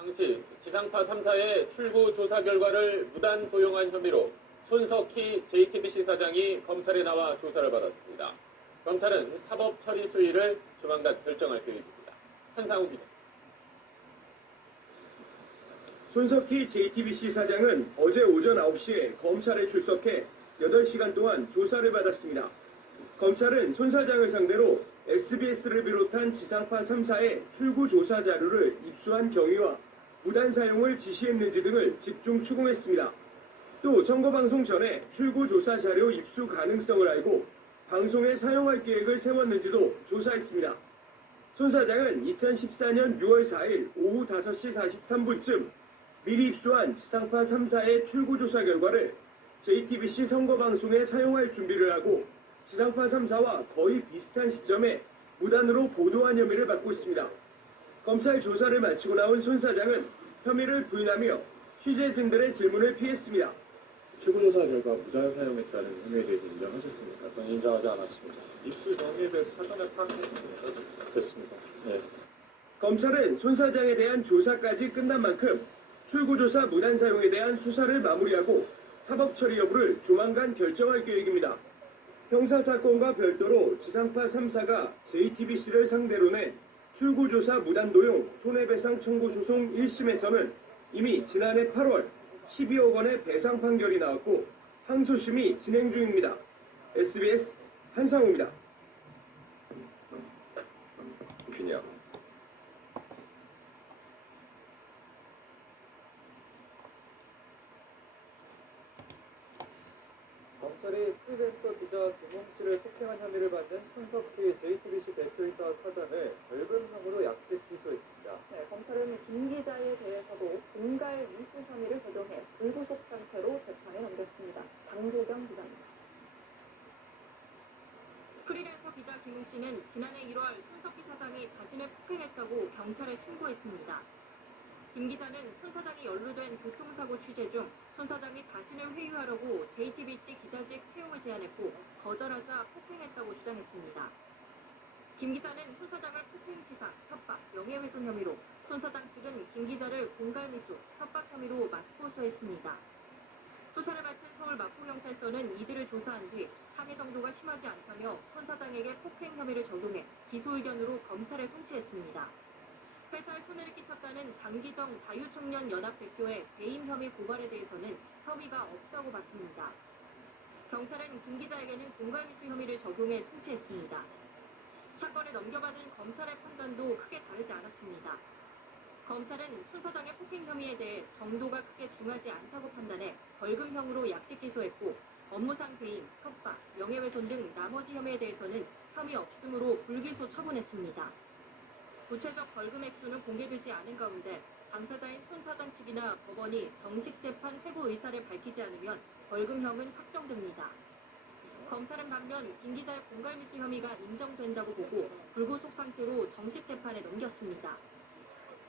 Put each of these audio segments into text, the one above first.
당시 지상파 3사의 출구 조사 결과를 무단 도용한 혐의로 손석희 JTBC 사장이 검찰에 나와 조사를 받았습니다. 검찰은 사법 처리 수위를 조만간 결정할 계획입니다. 한상우 기자. 손석희 JTBC 사장은 어제 오전 9시에 검찰에 출석해 8시간 동안 조사를 받았습니다. 검찰은 손 사장을 상대로 SBS를 비롯한 지상파 3사의 출구 조사 자료를 입수한 경위와 무단 사용을 지시했는지 등을 집중 추궁했습니다. 또 선거방송 전에 출구 조사 자료 입수 가능성을 알고 방송에 사용할 계획을 세웠는지도 조사했습니다. 손 사장은 2014년 6월 4일 오후 5시 43분쯤 미리 입수한 지상파 3사의 출구 조사 결과를 JTBC 선거방송에 사용할 준비를 하고 지상파 3사와 거의 비슷한 시점에 무단으로 보도한 혐의를 받고 있습니다. 검찰 조사를 마치고 나온 손 사장은 혐의를 부인하며 취재진들의 질문을 피했습니다. 출구조사 결과 무단 사용했다는 혐의에 대해서 인정하셨습니까? 저는 인정하지 않았습니다. 입수 경위에 대해서 사전에 파악했습니까? 됐습니다. 네. 검찰은 손 사장에 대한 조사까지 끝난 만큼 출구조사 무단 사용에 대한 수사를 마무리하고 사법 처리 여부를 조만간 결정할 계획입니다. 형사사건과 별도로 지상파 3사가 JTBC를 상대로 낸 출구조사 무단 도용 손해배상 청구 소송 1심에서는 이미 지난해 8월 12억 원의 배상 판결이 나왔고 항소심이 진행 중입니다. SBS 한상우입니다. 그냥 검찰이 프리랜서 기자 김홍 씨를 폭행한 혐의를 받는 손석희 JTBC 대표이사 사장을 벌금형으로 약식 기소했습니다. 네, 검찰은 김 기자에 대해서도 공갈 미수 혐의를 적용해 불구속 상태로 재판에 넘겼습니다. 장도경 기자입니다. 프리랜서 기자 김웅 씨는 지난해 1월 손석희 사장이 자신을 폭행했다고 경찰에 신고했습니다. 김 기자는 손 사장이 연루된 교통사고 취재 중 손 사장이 자신을 회유하려고 JTBC 기자직 채용을 제안했고 거절하자 폭행했다고 주장했습니다. 김 기자는 손 사장을 폭행치사, 협박, 명예훼손 혐의로 손 사장 측은 김 기자를 공갈미수, 협박 혐의로 맞고소했습니다. 수사를 맡은 서울 마포경찰서는 이들을 조사한 뒤 상해 정도가 심하지 않다며 손 사장에게 폭행 혐의를 적용해 기소 의견으로 검찰에 송치했습니다. 회사에 손해를 끼쳤다는 장기정 자유청년연합 대표의 배임 혐의 고발에 대해서는 혐의가 없다고 봤습니다. 경찰은 김 기자에게는 공갈미수 혐의를 적용해 송치했습니다. 사건을 넘겨받은 검찰의 판단도 크게 다르지 않았습니다. 검찰은 손 사장의 폭행 혐의에 대해 정도가 크게 중하지 않다고 판단해 벌금형으로 약식 기소했고 업무상 배임, 협박, 명예훼손 등 나머지 혐의에 대해서는 혐의 없음으로 불기소 처분했습니다. 구체적 벌금 액수는 공개되지 않은 가운데 당사자인 손 사장 측이나 법원이 정식 재판 회부 의사를 밝히지 않으면 벌금형은 확정됩니다. 검찰은 반면 김 기자의 공갈미수 혐의가 인정된다고 보고 불구속 상태로 정식 재판에 넘겼습니다.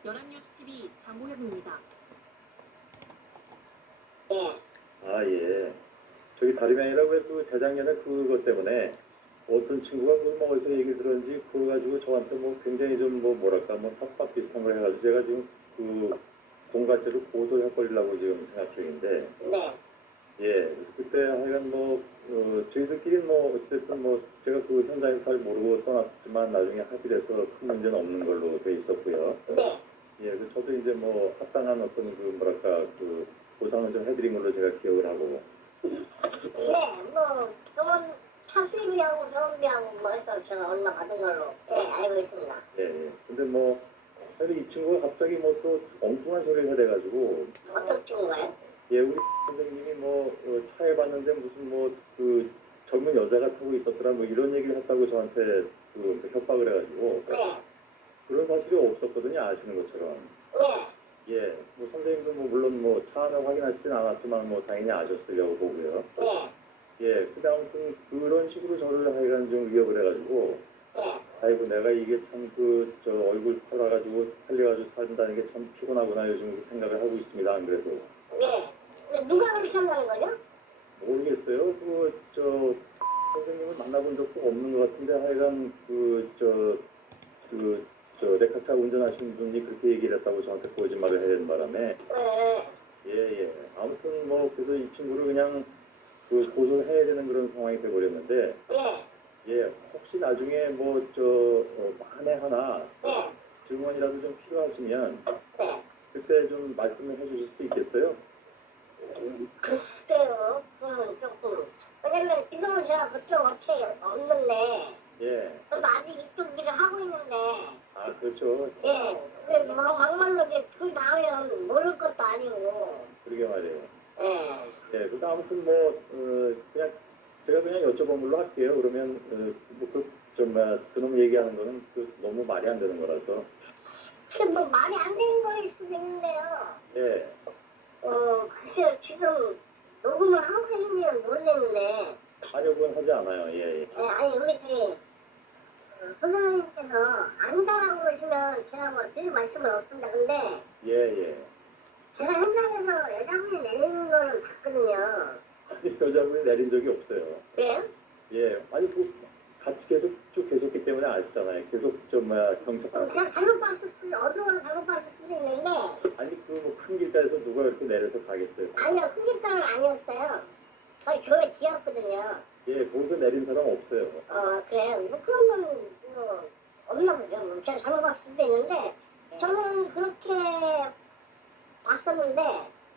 연합뉴스TV 장보현입니다. 예. 저기 다름이 아니라 그 재작년에 그것 때문에 어떤 친구가 뭐 어디서 얘기 들었는지 그거 가지고 저한테 뭐 굉장히 좀 뭐랄까 협박 비슷한 걸 해가지고 제가 지금 그 공갈죄로 고소할 거리라고 지금 생각 중인데. 네. 예. 그때 하여간 저희들끼리 어쨌든 제가 그 현장에서 잘 모르고 떠났지만 나중에 합의돼서 큰 문제는 없는 걸로 돼 있었고요. 네. 예. 저도 이제 합당한 어떤 그 보상을 좀 해드린 걸로 제가 기억을 하고. 네, 병원 차수비하고 병원비하고 해서 제가 얼마 받은 걸로 알고 있습니다. 예. 근데 사실 이 친구가 갑자기 또 엉뚱한 소리를 해대가지고. 어떤 친구가요? 예, 우리 선생님이 차에 봤는데 무슨 그 젊은 여자가 타고 있었더라 이런 얘기를 했다고 저한테 그 협박을 해가지고. 네. 그런 사실이 없었거든요, 아시는 것처럼. 네. 예, 선생님도 물론 차 안을 확인하지는 않았지만 당연히 아셨으려고 보고요. 네. 예, 근데 아무튼 그런 식으로 저를 하여간 좀 위협을 해가지고. 네. 아이고, 내가 이게 참 얼굴 털어가지고 살려가지고 산다는 게 참 피곤하구나 요즘 생각을 하고 있습니다, 안 그래도. 네. 누가 그렇게 한다는 거죠? 모르겠어요. 선생님을 만나본 적도 없는 것 같은데 하여간 레카차 운전하시는 분이 그렇게 얘기를 했다고 저한테 거짓말을 해야 되는 바람에 네. 예. 아무튼 뭐 그래서 이 친구를 그냥 그 고소를 해야 되는 그런 상황이 돼버렸는데 예. 예, 혹시 나중에 뭐 만에 하나 예. 증언이라도 좀 필요하시면 네. 그때 좀 말씀을 해주실 수 있겠어요? 글쎄요. 그건 조금. 왜냐면 지금은 제가 그쪽 업체에 없는데, 예. 저도 아직 이쪽 일을 하고 있는데, 아 그렇죠. 예. 근데 뭐 막말로 이제 둘 다 하면 모를 것도 아니고, 그러게 말이에요. 예. 예, 그래서 아무튼 뭐 그냥 제가 그냥 여쭤본 걸로 할게요. 그러면 그놈 얘기하는 거는 너무 말이 안 되는 거라서. 그게 뭐 말이 안 되는 거일 수도 있는데요. 예. 글쎄요. 지금 녹음을 하고 있는지는 모르겠는데, 아니요, 그건 하지 않아요. 예. 예, 아니, 우리 저기, 소장님께서 아니다라고 그러시면 제가 뭐 드릴 말씀은 없습니다. 근데 예. 제가 현장에서 여자분이 내리는 거는 봤거든요. 아니, 여자분이 내린 적이 없어요. 그래요? 예. 아니, 같이 쭉 계셨기 때문에 아시잖아요. 계속 경찰. 제가 잘못 봤을 수도, 어두워서 잘못 봤을 수도 있는데, 아니, 큰 길가에서 누가 이렇게 내려서 가겠어요. 아니요, 흑일가는 아니었어요. 저희 교회 뒤였거든요. 예, 거기서 내린 사람 없어요. 그래요. 뭐 그런 건, 없나 보죠. 뭐 제가 잘못 봤을 수도 있는데, 저는 그렇게 봤었는데,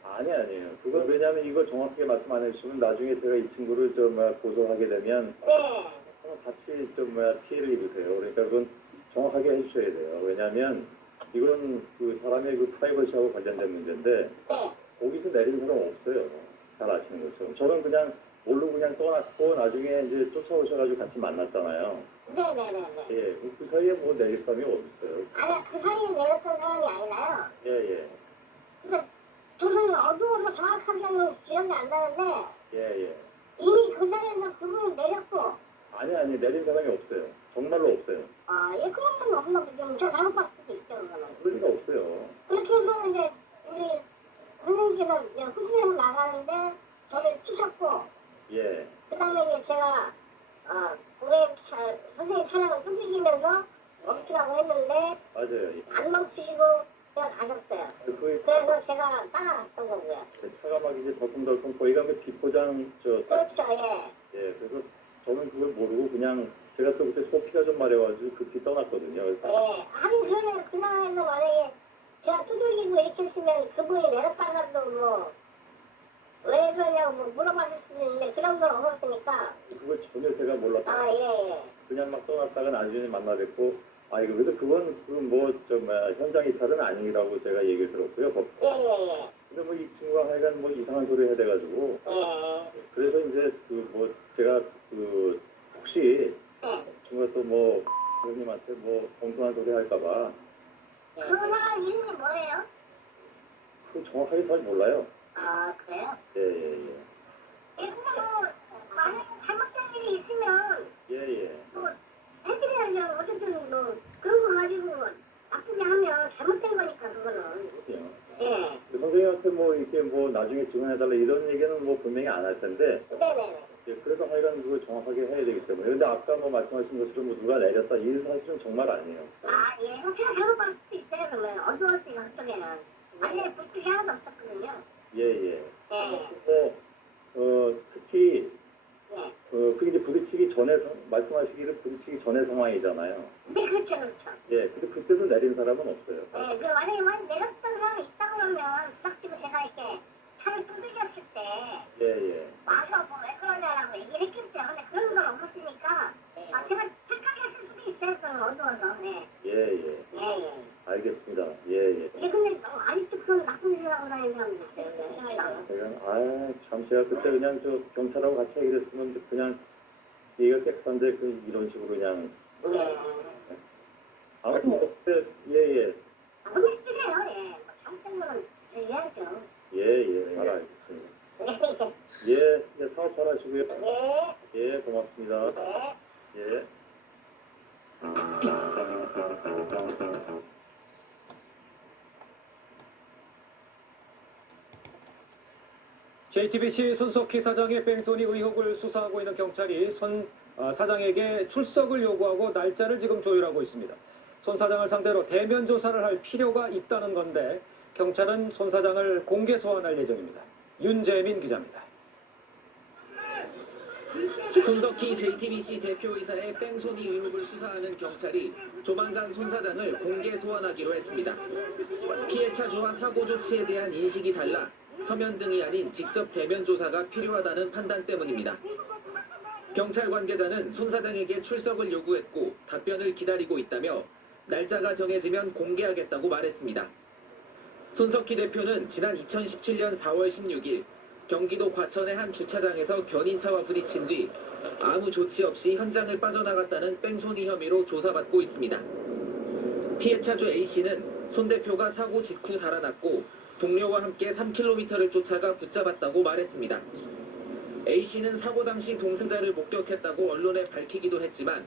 아니에요. 그건 왜냐하면 이거 정확하게 말씀 안 해주시면 나중에 제가 이 친구를 고소하게 되면 네, 같이 피해를 입으세요. 그러니까 그건 정확하게 해주셔야 돼요. 왜냐하면 이건 그 사람의 그 프라이버시하고 관련된 문제인데 네, 거기서 내린 사람 없어요. 잘 아시는 것처럼. 저는 그냥 모르고 그냥 떠났고 나중에 이제 쫓아오셔가지고 같이 만났잖아요. 네네네네. 예, 그 사이에 뭐 내릴 사람이 어딨어요. 아니, 그 사이에 내렸던 사람이 아니라요. 예. 근데 저는 어두워서 정확하게는 기억이 안 나는데, 예. 이미 그 자리에서 그분이 내렸고, 아니, 내린 사람이 없어요. 정말로 없어요. 예, 그런 건 없나 보죠. 제가 잘못 봤을 수도 있죠, 그거는. 그럴 리가 없어요. 그렇게 해서 이제, 우리 선생님께서 흑인으로 나가는데, 저를 치셨고, 예. 그 다음에 이제 제가, 선생님 차량을 쫓기면서 멈추라고 했는데, 맞아요. 안 멈추시고 그냥 가셨어요. 그 그래서 제가 따라갔던 거고요. 차가 막 이제 덜컹덜컹 거기가 비포장 그렇죠, 예. 예, 그래서 저는 그걸 모르고 그냥 제가 또 그때 소피가 좀 마려가지고 급히 떠났거든요. 그래서 예. 하긴 그러면 그 상황에서 만약에 제가 두들기고 이렇게 했으면 그분이 내렸다가도 뭐, 왜 그러냐고 뭐 물어봤을 수도 있는데 그런 건 없었으니까. 그걸 전혀 제가 몰랐어요. 예. 그냥 막 떠났다가 나중에 만나 뵙고 이거 그래도 그건 현장 이탈은 아니라고 제가 얘기를 들었고요. 예. 근데 뭐 이 친구가 하여간 뭐 이상한 소리 해야 돼가지고 예. 그래서 이제 제가 혹시 예. 친구가 또 선생님한테 엉뚱한 소리 할까봐 그 사람 이름이 뭐예요? 그 정확하게 잘 몰라요. 그래요? 예. 예, 근데 뭐, 만약에 잘못된 일이 있으면, 예. 뭐, 해드려야죠. 어쨌든 뭐, 그런 거 가지고 나쁘게 하면 잘못된 거니까, 그거는. 그렇군요. 예. 그 선생님한테 이렇게 나중에 지원해달라 이런 얘기는 분명히 안 할 텐데, 네네네. 예, 그래서 하여간 그걸 정확하게 해야 되기 때문에. 근데 아까 말씀하신 것처럼 누가 내렸다, 이 사실은 정말 아니에요. 예. 제가 잘못 봤을 수도 있어요, 그러면. 어두웠으니까, 그쪽에는. 완전히 불빛이 하나도 없었거든요. 예. 예. 특히, 예. 그게 이제 부딪히기 전에, 말씀하시기를 부딪히기 전에 상황이잖아요. 네, 그렇죠. 예, 근데 그때도 내린 사람은 없어요. 예, 만약에 내렸던 사람이 있다 그러면, 부탁드리고 제가 이렇게 차를 두들겼을 때, 예. 와서 왜 그러냐라고 얘기를 했겠죠. 근데 그런 건 없었으니까, 제가 착하게 했을 수도 있어요. 그럼 어두워서. 네. 예. 예. 알겠습니다. 예. 근데 아직도 그런 나쁜 짓을 하고 다니는 사람도 있어요. 제가, 제가 그때 그냥 경찰하고 같이 얘기를 했으면 그냥 얘기가 깨끗한데 이런 식으로 그냥. 예. 아무튼 그때, 예. 근데 쓰세요. 예. 잘못된 거는 얘기하죠. 예. 잘 알겠습니다. 예, 사업 잘 하시고요. 예. 예, 고맙습니다. 예. 예. JTBC 손석희 사장의 뺑소니 의혹을 수사하고 있는 경찰이 사장에게 출석을 요구하고 날짜를 지금 조율하고 있습니다. 손 사장을 상대로 대면 조사를 할 필요가 있다는 건데 경찰은 손 사장을 공개 소환할 예정입니다. 윤재민 기자입니다. 손석희 JTBC 대표이사의 뺑소니 의혹을 수사하는 경찰이 조만간 손 사장을 공개 소환하기로 했습니다. 피해 차주와 사고 조치에 대한 인식이 달라 서면 등이 아닌 직접 대면 조사가 필요하다는 판단 때문입니다. 경찰 관계자는 손 사장에게 출석을 요구했고 답변을 기다리고 있다며 날짜가 정해지면 공개하겠다고 말했습니다. 손석희 대표는 지난 2017년 4월 16일 경기도 과천의 한 주차장에서 견인차와 부딪힌 뒤 아무 조치 없이 현장을 빠져나갔다는 뺑소니 혐의로 조사받고 있습니다. 피해 차주 A씨는 손 대표가 사고 직후 달아났고 동료와 함께 3km를 쫓아가 붙잡았다고 말했습니다. A씨는 사고 당시 동승자를 목격했다고 언론에 밝히기도 했지만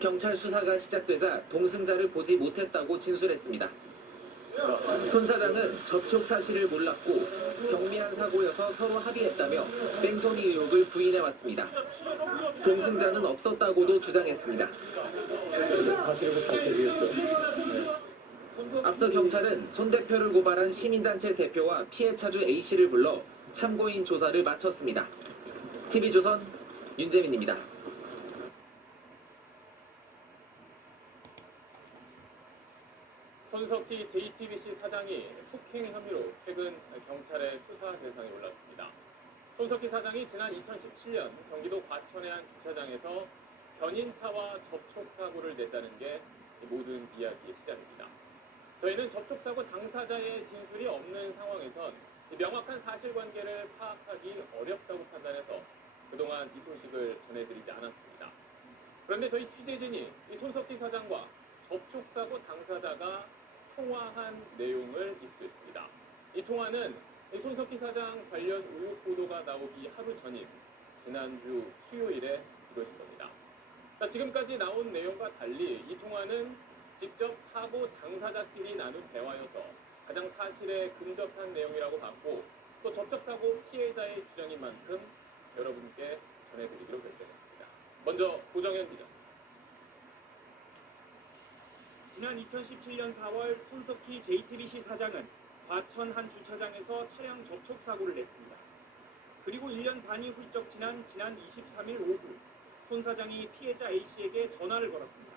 경찰 수사가 시작되자 동승자를 보지 못했다고 진술했습니다. 손 사장은 접촉 사실을 몰랐고 경미한 사고여서 서로 합의했다며 뺑소니 의혹을 부인해왔습니다. 동승자는 없었다고도 주장했습니다. 앞서 경찰은 손 대표를 고발한 시민단체 대표와 피해 차주 A씨를 불러 참고인 조사를 마쳤습니다. TV조선 윤재민입니다. 손석희 JTBC 사장이 폭행 혐의로 최근 경찰의 수사 대상에 올랐습니다. 손석희 사장이 지난 2017년 경기도 과천의 한 주차장에서 견인차와 접촉사고를 냈다는 게 모든 이야기의 시작입니다. 저희는 접촉사고 당사자의 진술이 없는 상황에선 명확한 사실관계를 파악하기 어렵다고 판단해서 그동안 이 소식을 전해드리지 않았습니다. 그런데 저희 취재진이 이 손석희 사장과 접촉사고 당사자가 통화한 내용을 입수했습니다. 이 통화는 손석희 사장 관련 의혹 보도가 나오기 하루 전인 지난주 수요일에 이루어진 겁니다. 자, 지금까지 나온 내용과 달리 이 통화는 직접 사고 당사자끼리 나눈 대화여서 가장 사실에 근접한 내용이라고 봤고 또 접촉사고 피해자의 주장인 만큼 여러분께 전해드리기로 결정했습니다. 먼저 고정현 기자. 지난 2017년 4월 손석희 JTBC 사장은 과천 한 주차장에서 차량 접촉 사고를 냈습니다. 그리고 1년 반이 훌쩍 지난 23일 오후 손 사장이 피해자 A씨에게 전화를 걸었습니다.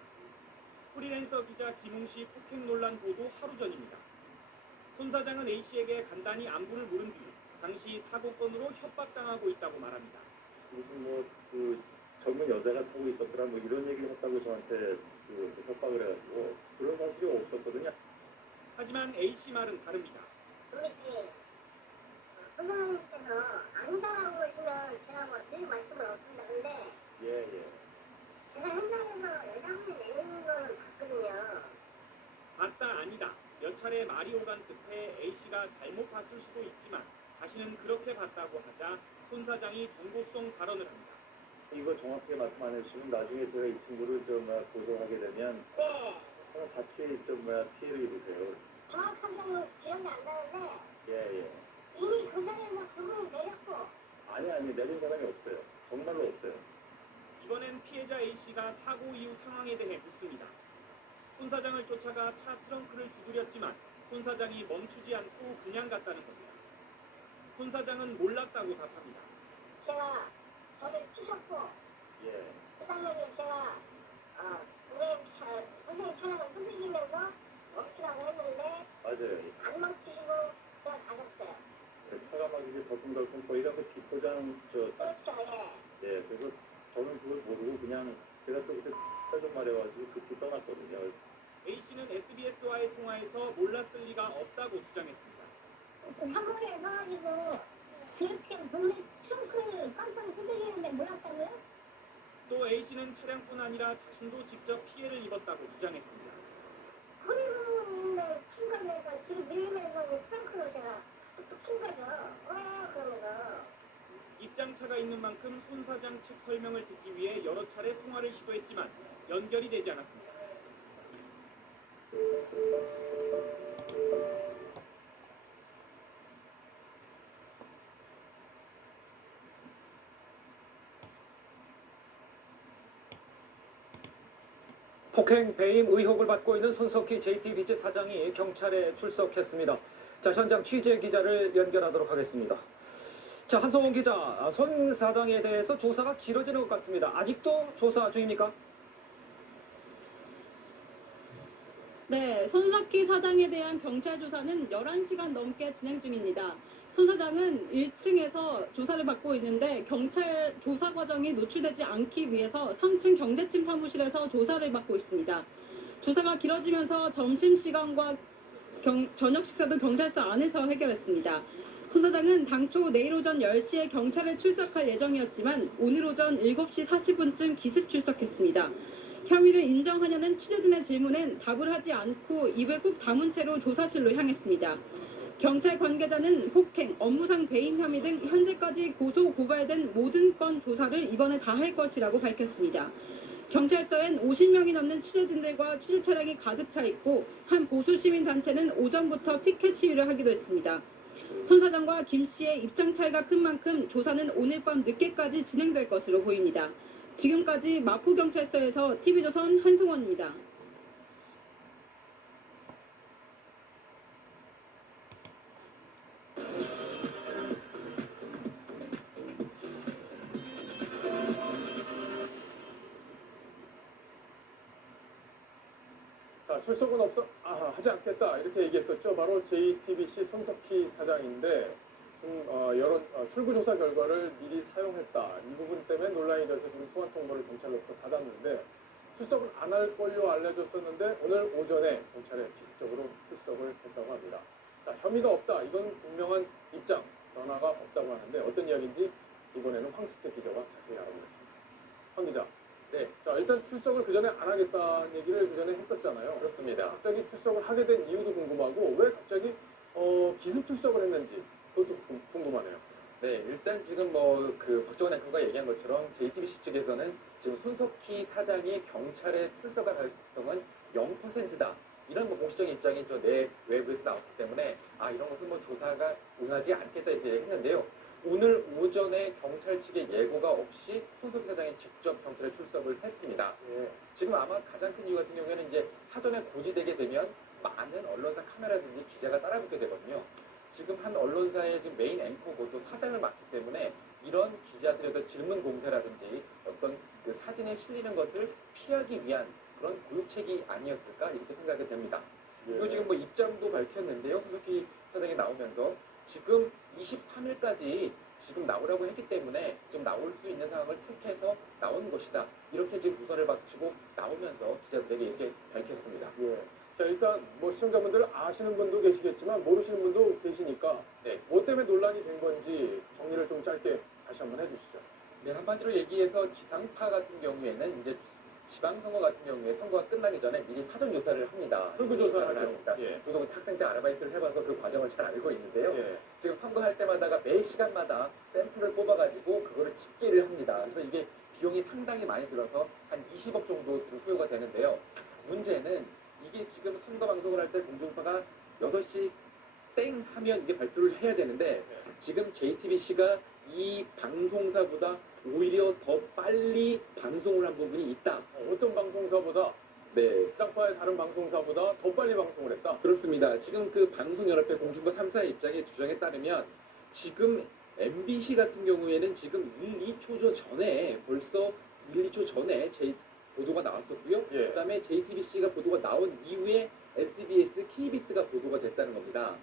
프리랜서 기자 김웅씨 폭행 논란 보도 하루 전입니다. 손 사장은 A씨에게 간단히 안부를 물은 뒤 당시 사고건으로 협박당하고 있다고 말합니다. 무슨 젊은 여자가 타고 있었더라 이런 얘기를 했다고 저한테 협박을 해가지고 그런 사실이 없었거든요. 하지만 A씨 말은 다릅니다. 우리 선생님께서 아니다라고 하시면 제가 드릴 말씀은 없습니다. 근데 예. 제가 현장에서 여자분이 내리는 거는 봤거든요. 맞다 아니다. 몇 차례 말이 오간 끝에 A씨가 잘못 봤을 수도 있지만 자신은 그렇게 봤다고 하자 손 사장이 경고성 발언을 합니다. 이거 정확하게 말씀 안 해주시면 나중에 제가 이 친구를 고소하게 되면 네. 같이 피해를 입으세요. 정확하게는 기억이 안 나는데 예. 이미 그 자리에서 그분이 내렸고 아니 내린 사람이 없어요. 정말로 없어요. 이번엔 피해자 A씨가 사고 이후 상황에 대해 묻습니다. 손 사장을 쫓아가 차 트렁크를 두드렸지만 손 사장이 멈추지 않고 그냥 갔다는 겁니다. 손 사장은 몰랐다고 답합니다. 제가 저를 치셨고 예. 그 다음에 제가 선생님 차량을 두들기면서 멈추라고 했는데 맞아요. 안 멈추시고 그냥 가셨어요. 차가 막 이제 덜컹덜컹 저희가 뒷포장 그렇죠. 예. 그래서 저는 그걸 모르고 그냥 제가 또 그때 좀 말해가지고 급히 떠났거든요. A씨는 SBS와의 통화에서 몰랐을 리가 없다고 주장했습니다. 사고에 서가지고 그렇게 본인 트렁크를 깜빡 두들기는데 몰랐다고요? 또 A씨는 차량뿐 아니라 자신도 직접 피해를 입었다고 주장했습니다. 허리 부분 있는 충격내가 뒤로 밀리면서 트렁크로 제가 친 거죠. 그러면서 입장차가 있는 만큼 손 사장 측 설명을 듣기 위해 여러 차례 통화를 시도했지만 연결이 되지 않았습니다. 폭행 배임 의혹을 받고 있는 손석희 JTBC 사장이 경찰에 출석했습니다. 자, 현장 취재 기자를 연결하도록 하겠습니다. 자, 한성원 기자, 손 사장에 대해서 조사가 길어지는 것 같습니다. 아직도 조사 중입니까? 네, 손석희 사장에 대한 경찰 조사는 11시간 넘게 진행 중입니다. 손 사장은 1층에서 조사를 받고 있는데 경찰 조사 과정이 노출되지 않기 위해서 3층 경제팀 사무실에서 조사를 받고 있습니다. 조사가 길어지면서 점심시간과 저녁 식사도 경찰서 안에서 해결했습니다. 손 사장은 당초 내일 오전 10시에 경찰에 출석할 예정이었지만 오늘 오전 7시 40분쯤 기습 출석했습니다. 혐의를 인정하냐는 취재진의 질문엔 답을 하지 않고 입을 꾹 다문 채로 조사실로 향했습니다. 경찰 관계자는 폭행, 업무상 배임 혐의 등 현재까지 고소 고발된 모든 건 조사를 이번에 다 할 것이라고 밝혔습니다. 경찰서엔 50명이 넘는 취재진들과 취재 차량이 가득 차 있고 한 보수 시민 단체는 오전부터 피켓 시위를 하기도 했습니다. 손 사장과 김 씨의 입장 차이가 큰 만큼 조사는 오늘 밤 늦게까지 진행될 것으로 보입니다. 지금까지 마포경찰서에서 TV조선 한승원입니다. 자, 출석은 하지 않겠다 이렇게 얘기했었죠. 바로 JTBC 손석희 사장인데 출구 조사 결과를 미리 사용했다. 이 부분 때문에 논란이 돼서 지금 소환 통보를 경찰로부터 받았는데 출석을 안 할 걸로 알려졌었는데 오늘 오전에 경찰에 기습적으로 출석을 했다고 합니다. 자, 혐의가 없다. 이건 분명한 입장, 변화가 없다고 하는데 어떤 이야기인지 이번에는 황수태 기자가 자세히 알아보겠습니다. 황 기자. 네. 자, 일단 출석을 그 전에 안 하겠다는 얘기를 그 전에 했었잖아요. 그렇습니다. 갑자기 출석을 하게 된 이유도 궁금하고 왜 갑자기 기습 출석을 했는지 그것도 궁금하네요. 네, 일단 지금 박정원 앵커가 얘기한 것처럼 JTBC 측에서는 지금 손석희 사장이 경찰에 출석할 가능성은 0%다. 이런 공식적인 입장이 외부에서 나왔기 때문에 이런 것은 조사가 응하지 않겠다 이렇게 했는데요. 오늘 오전에 경찰 측의 예고가 없이 손석희 사장이 직접 경찰에 출석을 했습니다. 예. 지금 아마 가장 큰 이유 같은 경우에는 이제 사전에 고지되게 되면 많은 언론사 카메라든지 기자가 따라붙게 되거든요. 지금 한 언론사의 지금 메인 앵커고 또 사장을 맡기 때문에 이런 기자들의 어떤 질문 공세라든지 어떤 그 사진에 실리는 것을 피하기 위한 그런 고유책이 아니었을까 이렇게 생각이 됩니다. 그리고 지금 입장도 밝혔는데요. 손석희 사장이 나오면서 지금 23일까지 지금 나오라고 했기 때문에 지금 나올 수 있는 상황을 택해서 나온 것이다. 이렇게 지금 우선을 바치고 나오면서 기자들에게 이렇게 밝혔습니다. 예. 자, 일단 시청자분들 아시는 분도 계시겠지만 모르시는 분도 계시니까 뭐 때문에 논란이 된 건지 정리를 좀 짧게 다시 한번 해주시죠. 네, 한마디로 얘기해서 지상파 같은 경우에는 이제 지방선거 같은 경우에 선거가 끝나기 전에 미리 사전조사를 합니다. 출구조사를 합니다. 예. 저도 학생 때 아르바이트를 해봐서 그 과정을 잘 알고 있는데요. 예. 지금 선거할 때마다가 매 시간마다 샘플을 뽑아가지고 그거를 집계를 합니다. 그래서 이게 비용이 상당히 많이 들어서 한 20억 정도 소요가 되는데요. 문제는 이게 지금 선거 방송을 할 때 공중파가 6시 땡 하면 이게 발표를 해야 되는데 지금 JTBC가 이 방송사보다 오히려 더 빨리 방송을 한 부분이 있다. 어떤 방송사보다 지상파의 다른 방송사보다 더 빨리 방송을 했다? 그렇습니다. 지금 그 방송연합회 공중파 3사의 입장의 주장에 따르면 지금 MBC 같은 경우에는 지금 1, 2초 전에 벌써 1, 2초 전에 보도가 나왔었고요. 예. 그다음에 JTBC가 보도가 나온 이후에 SBS, KBS가 보도가 됐다는 겁니다.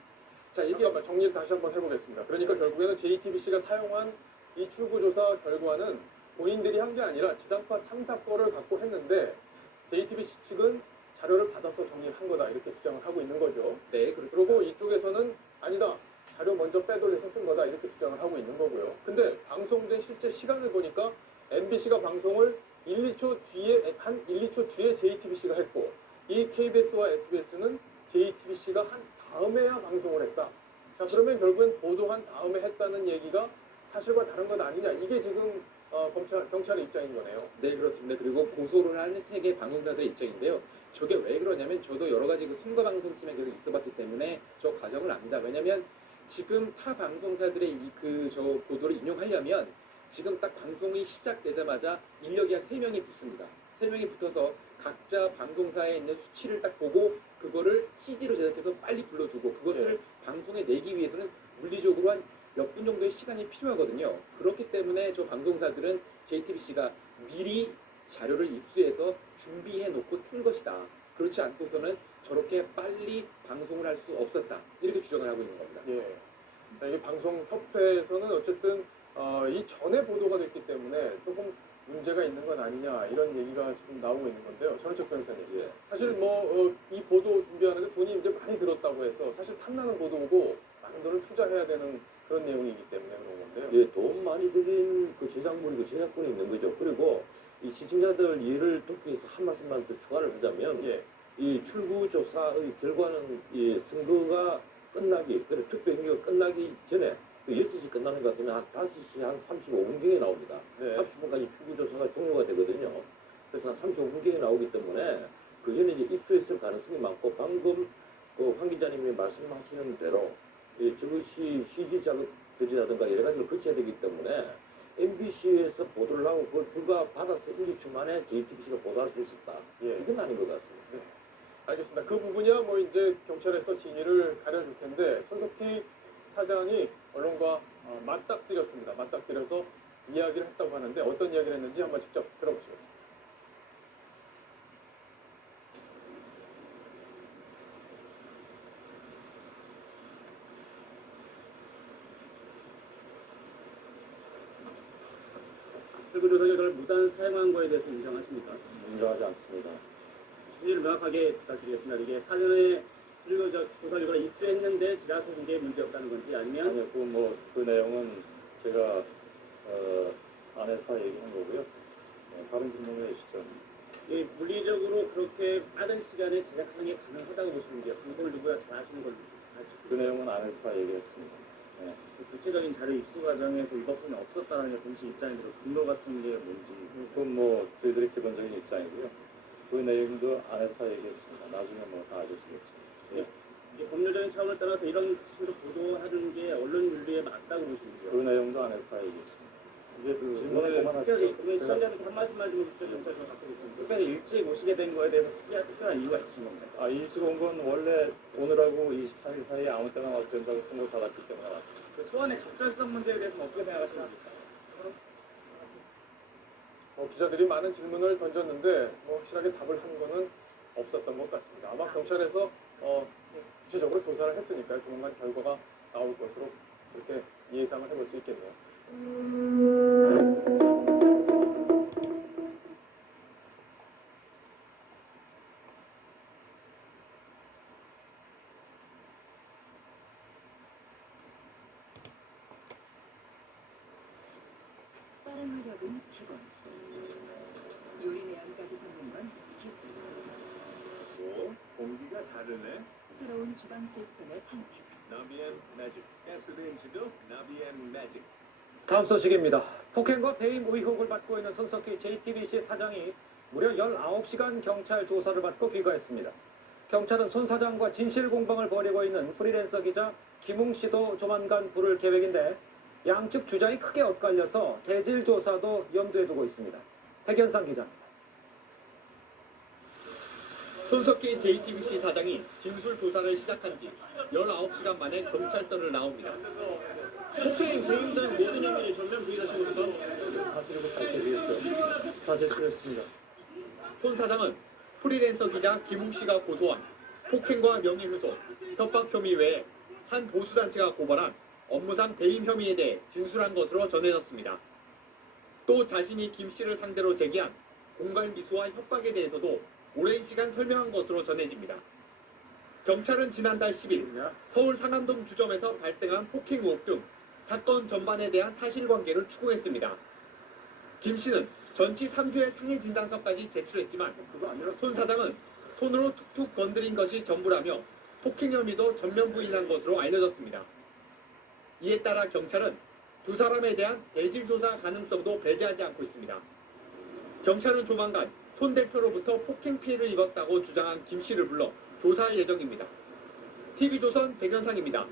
자, 잠깐만 정리 다시 한번 해보겠습니다. 그러니까 결국에는 JTBC가 사용한 이 출구조사 결과는 본인들이 한 게 아니라 지상파 3사 거를 갖고 했는데 JTBC 측은 자료를 받아서 정리를 한 거다 이렇게 주장을 하고 있는 거죠. 네, 그리고 이쪽에서는 아니다. 자료 먼저 빼돌려서 쓴 거다 이렇게 주장을 하고 있는 거고요. 근데 방송된 실제 시간을 보니까 MBC가 방송을 1, 2초 뒤에 JTBC가 했고 이 KBS와 SBS는 JTBC가 한 다음에야 방송을 했다. 자, 그러면 결국엔 보도한 다음에 했다는 얘기가 사실과 다른 건 아니냐. 이게 지금 경찰의 입장인 거네요. 네, 그렇습니다. 그리고 고소를 한 세 개 방송사들의 입장인데요. 저게 왜 그러냐면 저도 여러 가지 그 선거 방송팀에 계속 있어봤기 때문에 저 과정을 압니다. 왜냐면 지금 타 방송사들의 저 보도를 인용하려면 지금 딱 방송이 시작되자마자 인력이 한 3명이 붙습니다. 세 명이 붙어서 각자 방송사에 있는 수치를 딱 보고 그거를 CG로 제작해서 빨리 불러주고 그것을 방송에 내기 위해서는 물리적으로 한 몇 분 정도의 시간이 필요하거든요. 그렇기 때문에 저 방송사들은 JTBC가 미리 자료를 입수해서 준비해 놓고 튼 것이다. 그렇지 않고서는 저렇게 빨리 방송을 할 수 없었다. 이렇게 주장을 하고 있는 겁니다. 예. 자, 이게 방송협회에서는 어쨌든 이 전에 보도가 됐기 때문에 조금 문제가 있는 건 아니냐 이런 얘기가 지금 나오고 있는 건데요. 전원책 변호사님. 예. 사실 이 보도 준비하는데 돈이 이제 많이 들었다고 해서 사실 탐나는 보도고 많은 돈을 투자해야 되는 그런 내용이기 때문에 그런 건데요. 예, 돈 많이 들인 그 제작물이고 제작권이 있는 거죠. 그리고 이 시청자들 이해를 돕기 위해서 한 말씀만 더 추가를 하자면, 예. 이 출구조사의 결과는 이 선거가 끝나기, 그래 투표행위가 끝나기 전에 그 6시 끝나는 것 같으면 한 5시 한 35분경에 나옵니다. 네. 30분까지 출구조사가 종료가 되거든요. 그래서 한 35분경에 나오기 때문에 그 전에 이제 입수했을 가능성이 많고, 방금 그 황 기자님이 말씀하시는 대로 저것이 CG 자극되지라든가 여러 가지를 거쳐야 되기 때문에 MBC에서 보도를 하고 그걸 불과 받아서 1, 2주 만에 JTBC가 보도할 수 있었다. 예. 이건 아닌 것 같습니다. 네. 알겠습니다. 그 부분이야 뭐 이제 경찰에서 진위를 가려줄 텐데 손석희 사장이 언론과 맞닥뜨렸습니다. 맞닥뜨려서 이야기를 했다고 하는데 어떤 이야기를 했는지 한번 직접 들어보시겠습니다. 출구조사 결과를 무단 사용한 거에 대해서 인정하십니까? 인정하지 않습니다. 취지를 명확하게 부탁드리겠습니다. 이게 사전에 출구조사 결과를 입수했는데 지라서 공개에 문제 없다는 건지 아니면 아니요, 그 내용은 제가 안에서 얘기한 거고요. 다른 질문을 해주시죠. 이 물리적으로 그렇게 빠른 시간에 제작하는 게 가능하다고 보시는지요? 방송을 누구나 잘 하시는 걸로 아시고 그 내용은 안에서 얘기했습니다. 네. 구체적인 자료 입수 과정에서 위법성이 없었다는 게 본식 입장인데 분노 같은 게 뭔지 그건 저희들의 기본적인 입장이고요. 그 내용도 안에서 얘기했습니다. 나중에 다 아시겠죠. 예. 이게 법률적인 차원을 따라서 이런 식으로 보도하는 게 언론 윤리에 맞다고 보시는지요? 그 내용도 안에서 다 얘기했습니다. 이제 질문을 그만하시죠. 특별히 시청자한테 한 말씀만 좀 부탁드립니다. 특별히 일찍 오시게 된 거에 대해서 특별한 이유가 있으신 겁니까? 일찍 온 건 원래 오늘하고 24일 사이에 아무 때나 와도 된다고 통보 받았기 때문에 왔습니다. 그 소환의 적절성 문제에 대해서는 어떻게 생각하십니까? 기자들이 많은 질문을 던졌는데 확실하게 답을 한 거는 없었던 것 같습니다. 아마 경찰에서 구체적으로 조사를 했으니까요. 조만간 결과가 나올 것으로 그렇게 예상을 해볼 수 있겠네요. 빠른 화력은 기본, 요리 내연까지 전문건 기술, 공기가 다르네. 새로운 주방 시스템의 탄생. 나비엔 매직. 가스레인지도 나비엔 매직. 다음 소식입니다. 폭행과 배임 의혹을 받고 있는 손석희 JTBC 사장이 무려 19시간 경찰 조사를 받고 귀가했습니다. 경찰은 손 사장과 진실 공방을 벌이고 있는 프리랜서 기자 김웅 씨도 조만간 부를 계획인데 양측 주장이 크게 엇갈려서 대질 조사도 염두에 두고 있습니다. 백연상 기자입니다. 손석희 JTBC 사장이 진술 조사를 시작한 지 19시간 만에 경찰서를 나옵니다. 폭행, 배임 등 모든 혐의를 전면 부인하시면서 사실을 밝혀드렸죠. 사실 그랬습니다. 손 사장은 프리랜서 기자 김웅 씨가 고소한 폭행과 명예훼손, 협박 혐의 외에 한 보수단체가 고발한 업무상 배임 혐의에 대해 진술한 것으로 전해졌습니다. 또 자신이 김 씨를 상대로 제기한 공갈 미수와 협박에 대해서도 오랜 시간 설명한 것으로 전해집니다. 경찰은 지난달 10일 서울 상암동 주점에서 발생한 폭행 의혹 등 사건 전반에 대한 사실관계를 추궁했습니다. 김 씨는 전치 3주의 상해 진단서까지 제출했지만 손 사장은 손으로 툭툭 건드린 것이 전부라며 폭행 혐의도 전면 부인한 것으로 알려졌습니다. 이에 따라 경찰은 두 사람에 대한 대질 조사 가능성도 배제하지 않고 있습니다. 경찰은 조만간 손 대표로부터 폭행 피해를 입었다고 주장한 김 씨를 불러 조사할 예정입니다. TV조선 백연상입니다.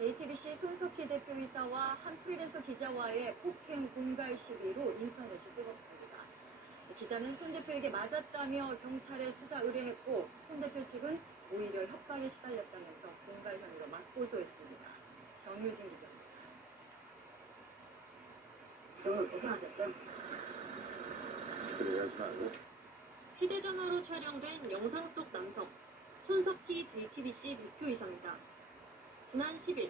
JTBC 손석희 대표이사와 한 프리랜서 기자와의 폭행 공갈 시비로 인터넷이 뜨겁습니다. 기자는 손 대표에게 맞았다며 경찰에 수사 의뢰했고 손 대표 측은 오히려 협박에 시달렸다면서 공갈 혐의로 맞고소했습니다. 정유진 기자입니다. 고생하셨죠? 그래 하지 말고. 휴대전화로 촬영된 영상 속 남성, 손석희 JTBC 대표이사입니다. 지난 10일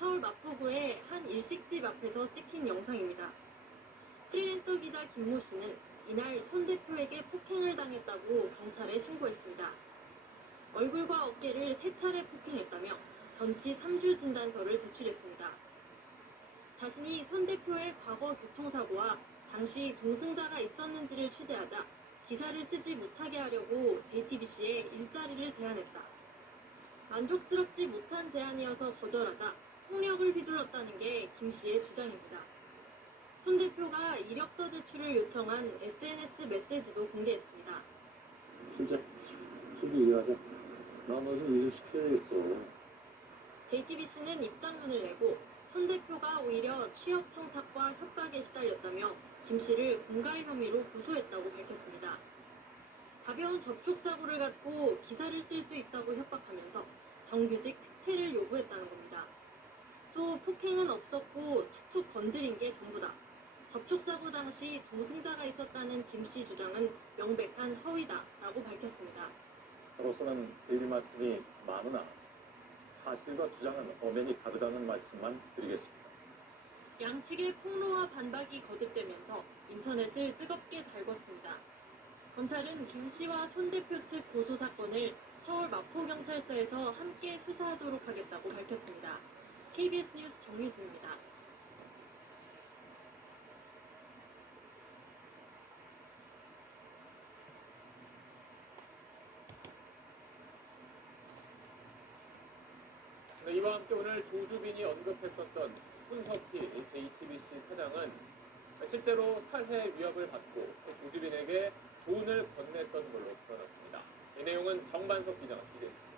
서울 마포구의 한 일식집 앞에서 찍힌 영상입니다. 프리랜서 기자 김모 씨는 이날 손 대표에게 폭행을 당했다고 경찰에 신고했습니다. 얼굴과 어깨를 3차례 폭행했다며 전치 3주 진단서를 제출했습니다. 자신이 손 대표의 과거 교통사고와 당시 동승자가 있었는지를 취재하자 기사를 쓰지 못하게 하려고 JTBC에 일자리를 제안했다. 만족스럽지 못한 제안이어서 거절하자 폭력을 휘둘렀다는 게 김 씨의 주장입니다. 손 대표가 이력서 제출을 요청한 SNS 메시지도 공개했습니다. 진짜 술도 일하자. 나 무슨 일을 시켜야겠어. JTBC는 입장문을 내고 손 대표가 오히려 취업 청탁과 협박에 시달렸다며 김 씨를 공갈 혐의로 고소했다고 밝혔습니다. 가벼운 접촉사고를 갖고 기사를 쓸 수 있다고 협박하면서 정규직 특채를 요구했다는 겁니다. 또 폭행은 없었고 툭툭 건드린 게 전부다. 접촉사고 당시 동승자가 있었다는 김 씨 주장은 명백한 허위다라고 밝혔습니다. 저로서는 드릴 말씀이 많으나 사실과 주장은 엄연히 다르다는 말씀만 드리겠습니다. 양측의 폭로와 반박이 거듭되면서 인터넷을 뜨겁게 달궜습니다. 검찰은 김 씨와 손 대표 측 고소 사건을 서울 마포경찰서에서 함께 수사하도록 하겠다고 밝혔습니다. KBS 뉴스 정유진입니다. 네, 이와 함께 오늘 조주빈이 언급했었던 손석희 JTBC 사장은 실제로 살해 위협을 받고 조주빈에게 돈을 건넸던 걸로 드러났습니다. 이 내용은 정반석 기자가 취재했습니다.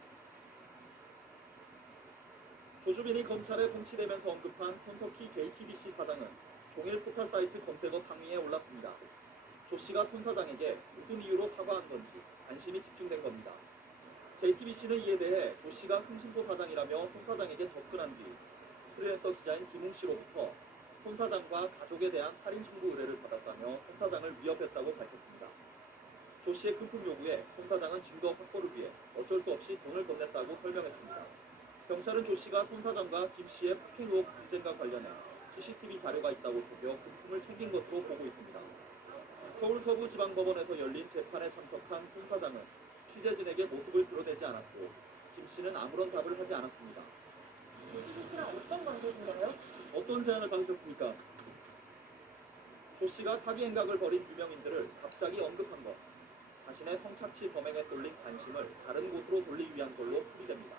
조주빈이 검찰에 송치되면서 언급한 손석희 JTBC 사장은 종일 포털 사이트 검색어 상위에 올랐습니다. 조 씨가 손 사장에게 무슨 이유로 사과한 건지 관심이 집중된 겁니다. JTBC는 이에 대해 조 씨가 흥신소 사장이라며 손 사장에게 접근한 뒤 프리랜서 기자인 김웅 씨로부터 손 사장과 가족에 대한 살인 청구 의뢰를 받았다며 손 사장을 위협했다고 밝혔습니다. 조 씨의 금품 요구에 손 사장은 증거 확보를 위해 어쩔 수 없이 돈을 건넸다고 설명했습니다. 경찰은 조 씨가 손 사장과 김 씨의 폭행 의혹 분쟁과 관련해 CCTV 자료가 있다고 속여 금품을 챙긴 것으로 보고 있습니다. 서울 서부지방법원에서 열린 재판에 참석한 손 사장은 취재진에게 모습을 드러내지 않았고 김 씨는 아무런 답을 하지 않았습니다. JTBC랑 어떤 관계인가요? 어떤 제안을 받으셨습니까? 조 씨가 사기 행각을 벌인 유명인들을 갑자기 언급한 것, 자신의 성착취 범행에 쏠린 관심을 다른 곳으로 돌리기 위한 걸로 풀이됩니다.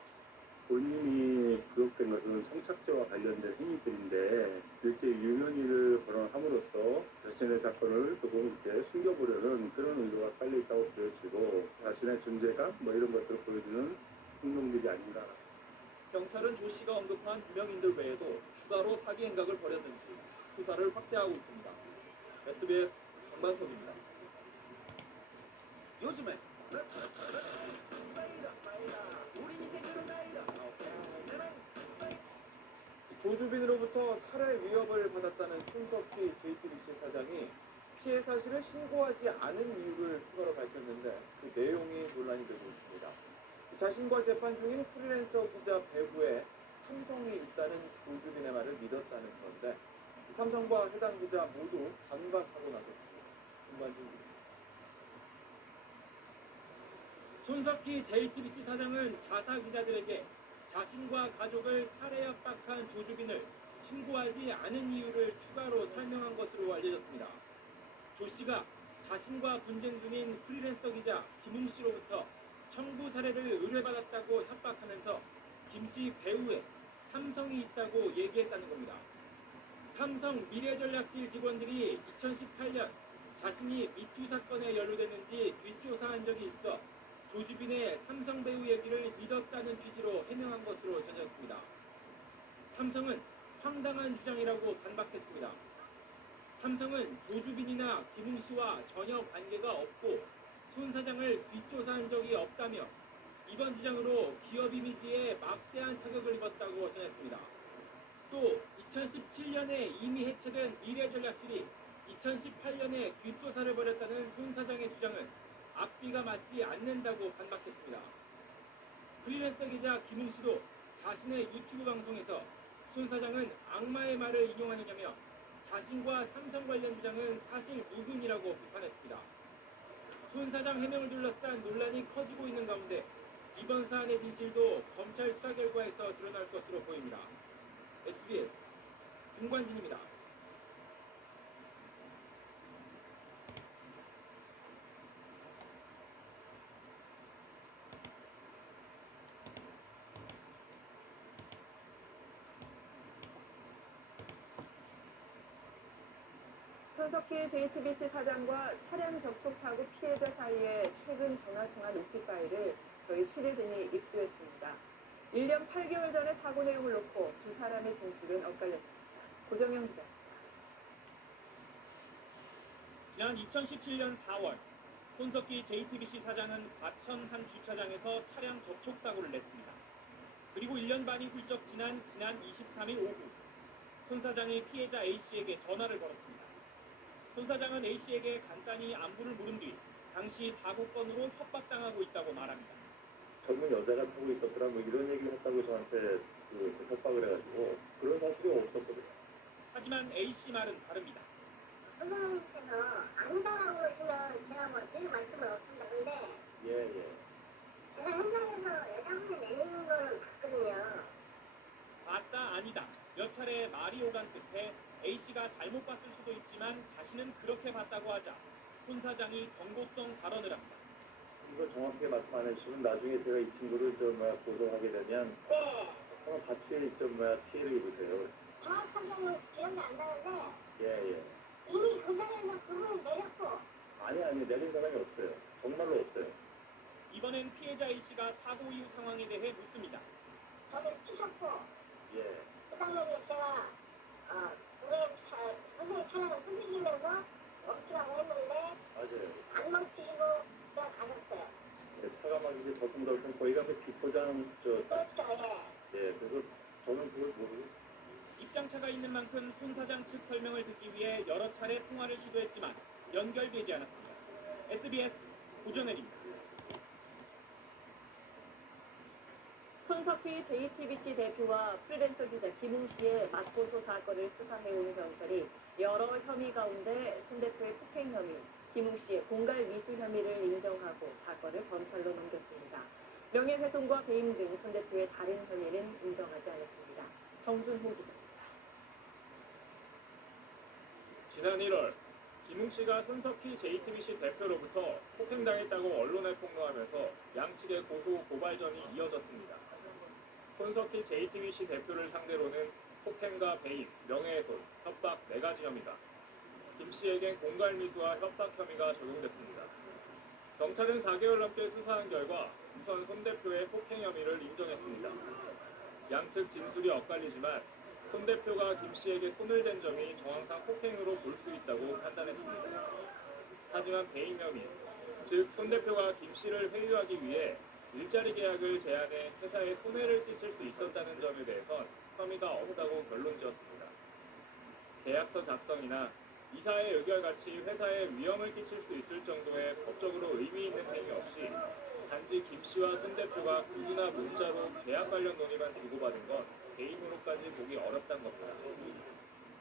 본인이 구속된 것은 성착취와 관련된 행위들인데 이렇게 유명인을 거론함으로써 자신의 사건을 조금 이렇게 숨겨보려는 그런 의도가 깔려 있다고 보여지고 자신의 존재감 이런 것들을 보여주는 행동들이 아닌가. 경찰은 조 씨가 언급한 유명인들 외에도 추가로 사기 행각을 벌였는지 수사를 확대하고 있습니다. SBS 정반석입니다. 요즘에 조주빈으로부터 살해 위협을 받았다는 손석희 JTBC 사장이 피해 사실을 신고하지 않은 이유를 추가로 밝혔는데 그 내용이 논란이 되고 있습니다. 자신과 재판 중인 프리랜서 기자 배후에 삼성이 있다는 조주빈의 말을 믿었다는 건데 삼성과 해당 기자 모두 반박하고 나섰습니다. 김관진 손석희 JTBC 사장은 자사 기자들에게 자신과 가족을 살해 협박한 조주빈을 신고하지 않은 이유를 추가로 설명한 것으로 알려졌습니다. 조 씨가 자신과 분쟁 중인 프리랜서 기자 김웅 씨로부터 청구 사례를 의뢰받았다고 협박하면서 김 씨 배후에 삼성이 있다고 얘기했다는 겁니다. 삼성 미래전략실 직원들이 2018년 자신이 미투 사건에 연루됐는지 뒷조사한 적이 있어 조주빈의 삼성 배우 얘기를 믿었다는 취지로 해명한 것으로 전해졌습니다. 삼성은 황당한 주장이라고 반박했습니다. 삼성은 조주빈이나 김웅 씨와 전혀 관계가 없고 손 사장을 뒷조사한 적이 없다며 이번 주장으로 기업 이미지에 막대한 타격을 입었다고 전했습니다. 또 2017년에 이미 해체된 미래전략실이 2018년에 뒷조사를 벌였다는 손 사장의 주장은 앞뒤가 맞지 않는다고 반박했습니다. 프리랜서 기자 김웅 씨도 자신의 유튜브 방송에서 손 사장은 악마의 말을 인용하느냐며 자신과 삼성 관련 주장은 사실 무근이라고 비판했습니다. 손 사장 해명을 둘러싼 논란이 커지고 있는 가운데 이번 사안의 진실도 검찰 수사 결과에서 드러날 것으로 보입니다. SBS 김관진입니다. 손석희 JTBC 사장과 차량 접촉 사고 피해자 사이에 최근 전화통화 녹취 파일을 저희 취재진이 입수했습니다. 1년 8개월 전의 사고 내용을 놓고 두 사람의 진술은 엇갈렸습니다. 고정영 기자. 지난 2017년 4월 손석희 JTBC 사장은 과천 한 주차장에서 차량 접촉 사고를 냈습니다. 그리고 1년 반이 훌쩍 지난 23일 오후 손 사장이 피해자 A씨에게 전화를 걸었습니다. 손 사장은 A씨에게 간단히 안부를 물은 뒤 당시 사고 건으로 협박당하고 있다고 말합니다. 젊은 여자가 타고 있었더라 뭐 이런 얘기를 했다고 저한테 협박을 해가지고 그런 사실이 없었거든요. 하지만 A씨 말은 다릅니다. 선생님께서 아니다라고 하시면 제가 뭐 드릴 말씀은 없습니다. 근데 예. 제가 현장에서 여자분이 내리는 거는 봤거든요. 봤다 아니다 몇 차례 말이 오간 끝에 A씨가 잘못 봤을 수도 있지만 자신은 그렇게 봤다고 하자 손 사장이 경고성 발언을 합니다. 이거 정확하게 말씀 안 해주시면 나중에 제가 이 친구를 고소하게 되면 같이 피해를 입으세요. 정확하게는 기억이 안 나는데 예. 이미 그 자리에서 그분이 내렸고 아니 내린 사람이 없어요. 정말로 없어요. 이번엔 피해자 A씨가 사고 이후 상황에 대해 묻습니다. 저를 치셨고 예. 그 다음에 제가 선생님 차량을 흔들리면서 멈추라고 했는데 맞아요. 안 멈추시고 그냥 가셨어요. 네, 차가 막 이제 덜컹덜컹 거기가 그 비포장 그렇죠. 예. 그래서 저는 그걸 모르고 입장차가 있는 만큼 손 사장 측 설명을 듣기 위해 여러 차례 통화를 시도했지만 연결되지 않았습니다. SBS 고전혜입니다. 손석희 JTBC 대표와 프리랜서 기자 김웅 씨의 맞고소 사건을 수사해온 경찰이 여러 혐의 가운데 손 대표의 폭행 혐의, 김웅 씨의 공갈 미수 혐의를 인정하고 사건을 검찰로 넘겼습니다. 명예훼손과 배임 등 손 대표의 다른 혐의는 인정하지 않았습니다. 정준호 기자입니다. 지난 1월 김웅 씨가 손석희 JTBC 대표로부터 폭행당했다고 언론에 폭로하면서 양측의 고소 고발전이 이어졌습니다. 손석희 JTBC 대표를 상대로는 폭행과 배임, 명예훼손, 협박 4가지 혐의가, 김 씨에겐 공갈미수와 협박 혐의가 적용됐습니다. 경찰은 4개월 넘게 수사한 결과 우선 손 대표의 폭행 혐의를 인정했습니다. 양측 진술이 엇갈리지만 손 대표가 김 씨에게 손을 댄 점이 정황상 폭행으로 볼 수 있다고 판단했습니다. 하지만 배임 혐의, 즉 손 대표가 김 씨를 회유하기 위해 일자리 계약을 제안해 회사에 손해를 끼칠 수 있었다는 점에 대해선 혐의가 없다고 결론지었습니다. 계약서 작성이나 이사의 의결같이 회사에 위험을 끼칠 수 있을 정도의 법적으로 의미 있는 행위 없이 단지 김 씨와 손 대표가 구두나 문자로 계약 관련 논의만 주고받은 건 배임으로까지 보기 어렵다는 겁니다.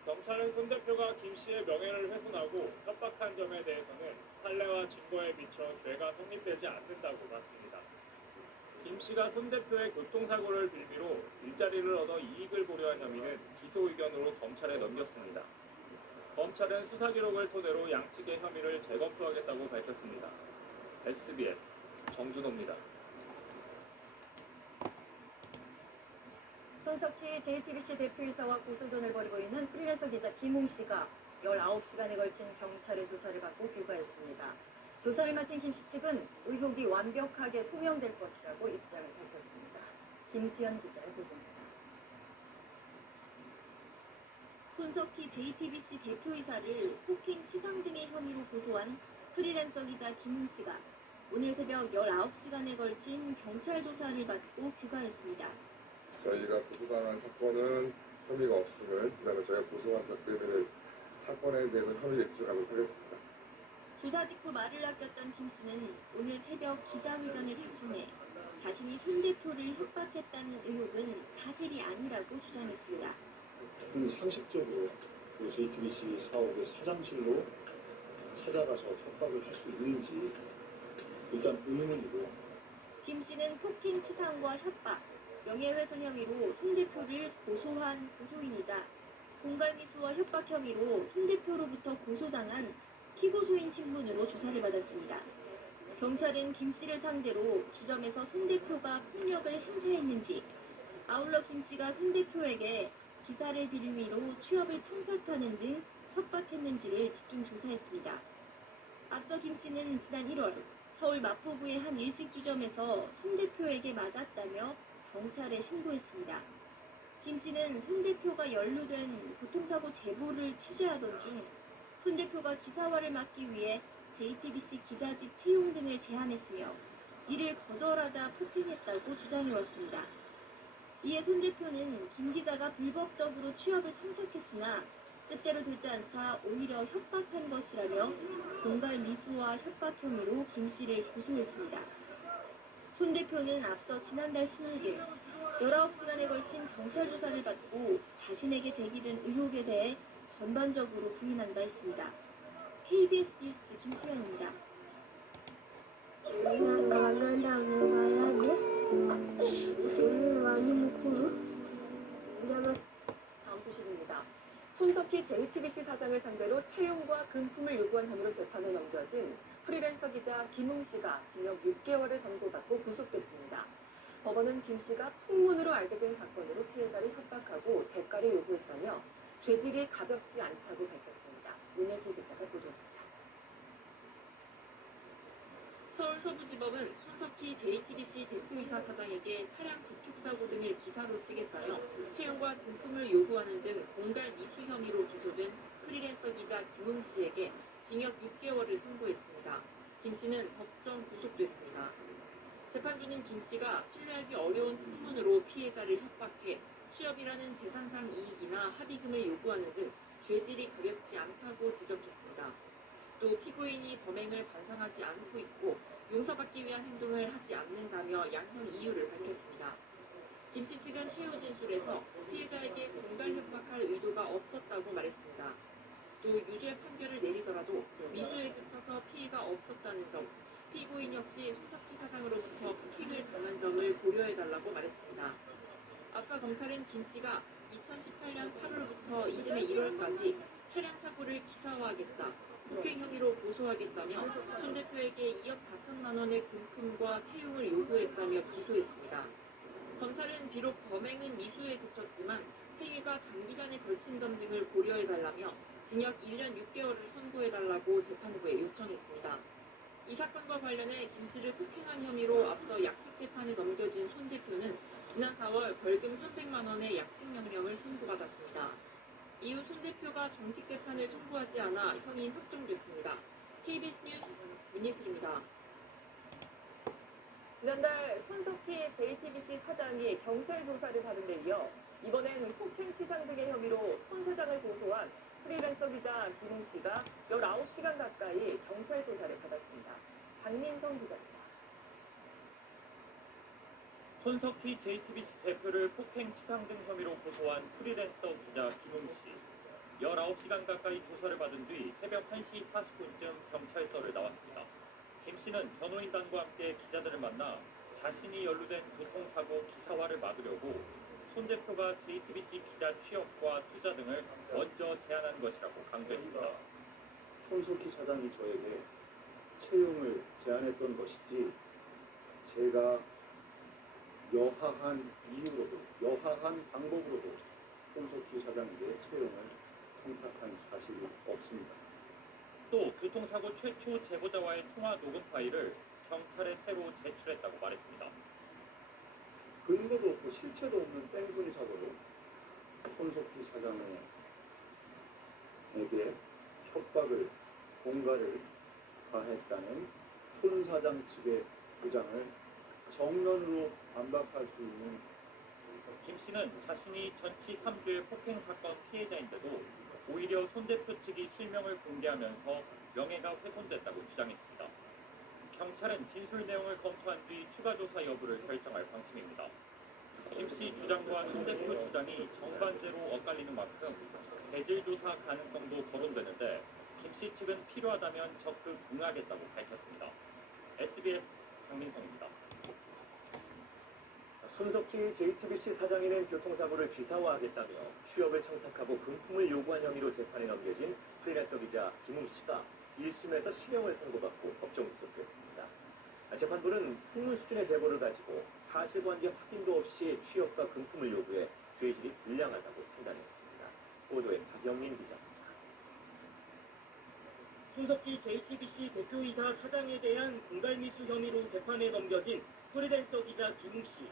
경찰은 손 대표가 김 씨의 명예를 훼손하고 협박한 점에 대해서는 판례와 증거에 비춰 죄가 성립되지 않는다고 봤습니다. 김 씨가 손 대표의 교통사고를 빌미로 일자리를 얻어 이익을 보려 한 혐의는 기소 의견으로 검찰에 넘겼습니다. 검찰은 수사 기록을 토대로 양측의 혐의를 재검토하겠다고 밝혔습니다. SBS 정준호입니다. 손석희 JTBC 대표이사와 고소전을 벌이고 있는 프리랜서 기자 김웅 씨가 19시간에 걸친 경찰의 조사를 받고 귀가했습니다. 조사를 마친 김 씨 측은 의혹이 완벽하게 소명될 것이라고 입장을 밝혔습니다. 김수현 기자의 보도입니다. 손석희 JTBC 대표이사를 폭행 치상 등의 혐의로 고소한 프리랜서 기자 김웅 씨가 오늘 새벽 19시간에 걸친 경찰 조사를 받고 귀가했습니다. 저희가 고소당한 사건은 혐의가 없음을, 그다음에 저희가 고소한 사건에 대해서 혐의를 입증하도록 하겠습니다. 조사 직후 말을 아꼈던 김 씨는 오늘 새벽 기자회견을 자청해 자신이 손 대표를 협박했다는 의혹은 사실이 아니라고 주장했습니다. 상식적으로 그 JTBC 사업의 사장실로 찾아가서 협박을 할 수 있는지 일단 의문이고. 김 씨는 폭행 치상과 협박, 명예훼손 혐의로 손 대표를 고소한 고소인이자 공갈미수와 협박 혐의로 손 대표로부터 고소당한 피고소인 신분으로 조사를 받았습니다. 경찰은 김 씨를 상대로 주점에서 손 대표가 폭력을 행사했는지, 아울러 김 씨가 손 대표에게 기사를 빌미로 취업을 청탁하는 등 협박했는지를 집중 조사했습니다. 앞서 김 씨는 지난 1월 서울 마포구의 한 일식주점에서 손 대표에게 맞았다며 경찰에 신고했습니다. 김 씨는 손 대표가 연루된 교통사고 제보를 취재하던 중 손 대표가 기사화를 막기 위해 JTBC 기자직 채용 등을 제안했으며 이를 거절하자 폭행했다고 주장해왔습니다. 이에 손 대표는 김 기자가 불법적으로 취업을 청탁했으나 뜻대로 되지 않자 오히려 협박한 것이라며 공갈 미수와 협박 혐의로 김 씨를 고소했습니다. 손 대표는 앞서 지난달 16일 19시간에 걸친 경찰 조사를 받고 자신에게 제기된 의혹에 대해 전반적으로 부인한다 했습니다. KBS 뉴스 김수현입니다. 다음 소식입니다. 손석희 JTBC 사장을 상대로 채용과 금품을 요구한 혐의로 재판에 넘겨진 프리랜서 기자 김웅 씨가 징역 6개월을 선고받고 구속됐습니다. 법원은 김 씨가 통문으로 알게 된 사건으로 피해자를 협박하고 대가를 요구했다며 죄질이 가볍지 않다고 밝혔습니다. 문예슬 기자가 보도합니다. 서울 서부지법은 손석희 JTBC 대표이사 사장에게 차량 접촉사고 등을 기사로 쓰겠다며 채용과 금품을 요구하는 등 공갈 미수 혐의로 기소된 프리랜서 기자 김웅 씨에게 징역 6개월을 선고했습니다. 김 씨는 법정 구속됐습니다. 재판부는 김 씨가 신뢰하기 어려운 통문으로 피해자를 협박해 취업이라는 재산상 이익이나 합의금을 요구하는 등 죄질이 가볍지 않다고 지적했습니다. 또 피고인이 범행을 반성하지 않고 있고 용서받기 위한 행동을 하지 않는다며 양형 이유를 밝혔습니다. 김 씨 측은 최후 진술에서 피해자에게 공갈 협박할 의도가 없었다고 말했습니다. 또 유죄 판결을 내리더라도 미수에 그쳐서 피해가 없었다는 점, 피고인 역시 손석희 사장으로부터 폭행을 당한 점을 고려해달라고 말했습니다. 앞서 검찰은 김 씨가 2018년 8월부터 이듬해 1월까지 차량 사고를 기사화하겠다, 폭행 혐의로 고소하겠다며 손 대표에게 2억 4천만 원의 금품과 채용을 요구했다며 기소했습니다. 검찰은 비록 범행은 미수에 그쳤지만 행위가 장기간에 걸친 점 등을 고려해달라며 징역 1년 6개월을 선고해달라고 재판부에 요청했습니다. 이 사건과 관련해 김 씨를 폭행한 혐의로 앞서 약식 재판에 넘겨진 손 대표는 지난 4월 벌금 300만 원의 약식 명령을 선고받았습니다. 이후 손 대표가 정식 재판을 청구하지 않아 형이 확정됐습니다. KBS 뉴스 문예슬입니다. 지난달 손석희 JTBC 사장이 경찰 조사를 받은 데 이어 이번엔 폭행 치상 등의 혐의로 손 사장을 고소한 프리랜서 기자 김웅 씨가 19시간 가까이 경찰 조사를 받았습니다. 장민성 기자입니다. 손석희 JTBC 대표를 폭행 치상 등 혐의로 고소한 프리랜서 기자 김웅 씨. 19시간 가까이 조사를 받은 뒤 새벽 1시 40분쯤 경찰서를 나왔습니다. 김 씨는 변호인단과 함께 기자들을 만나 자신이 연루된 교통사고 기사화를 막으려고 손 대표가 JTBC 기자 취업과 투자 등을 먼저 제안한 것이라고 강조했습니다. 손석희 사장이 저에게 채용을 제안했던 것이지 제가 여하한 이유로도 여하한 방법으로도 손석희 사장에게 채용을 청탁한 사실이 없습니다. 또 교통사고 최초 제보자와의 통화 녹음 파일을 경찰에 새로 제출했다고 말했습니다. 근거도 없고 실체도 없는 뺑소니 사고로 손석희 사장의 사장에게 협박을, 공갈을 가했다는 손 사장 측의 주장을 정면으로 반박할 수 있는 김 씨는 자신이 전치 3주의 폭행 사건 피해자인데도 오히려 손 대표 측이 실명을 공개하면서 명예가 훼손됐다고 주장했습니다. 경찰은 진술 내용을 검토한 뒤 추가 조사 여부를 결정할 방침입니다. 김 씨 주장과 손 대표 주장이 정반대로 엇갈리는 만큼 배질 조사 가능성도 거론되는데 김 씨 측은 필요하다면 적극 응하겠다고 밝혔습니다. SBS 장민성입니다. 손석희 JTBC 사장이는 교통사고를 기사화하겠다며 취업을 청탁하고 금품을 요구한 혐의로 재판에 넘겨진 프리랜서 기자 김웅 씨가 1심에서 실형을 선고받고 법정 구속됐습니다. 재판부는 풍문 수준의 제보를 가지고 사실관계 확인도 없이 취업과 금품을 요구해 죄질이 불량하다고 판단했습니다. 보도에 박영민 기자입니다. 손석희 JTBC 대표이사 사장에 대한 공갈미수 혐의로 재판에 넘겨진 프리랜서 기자 김웅 씨.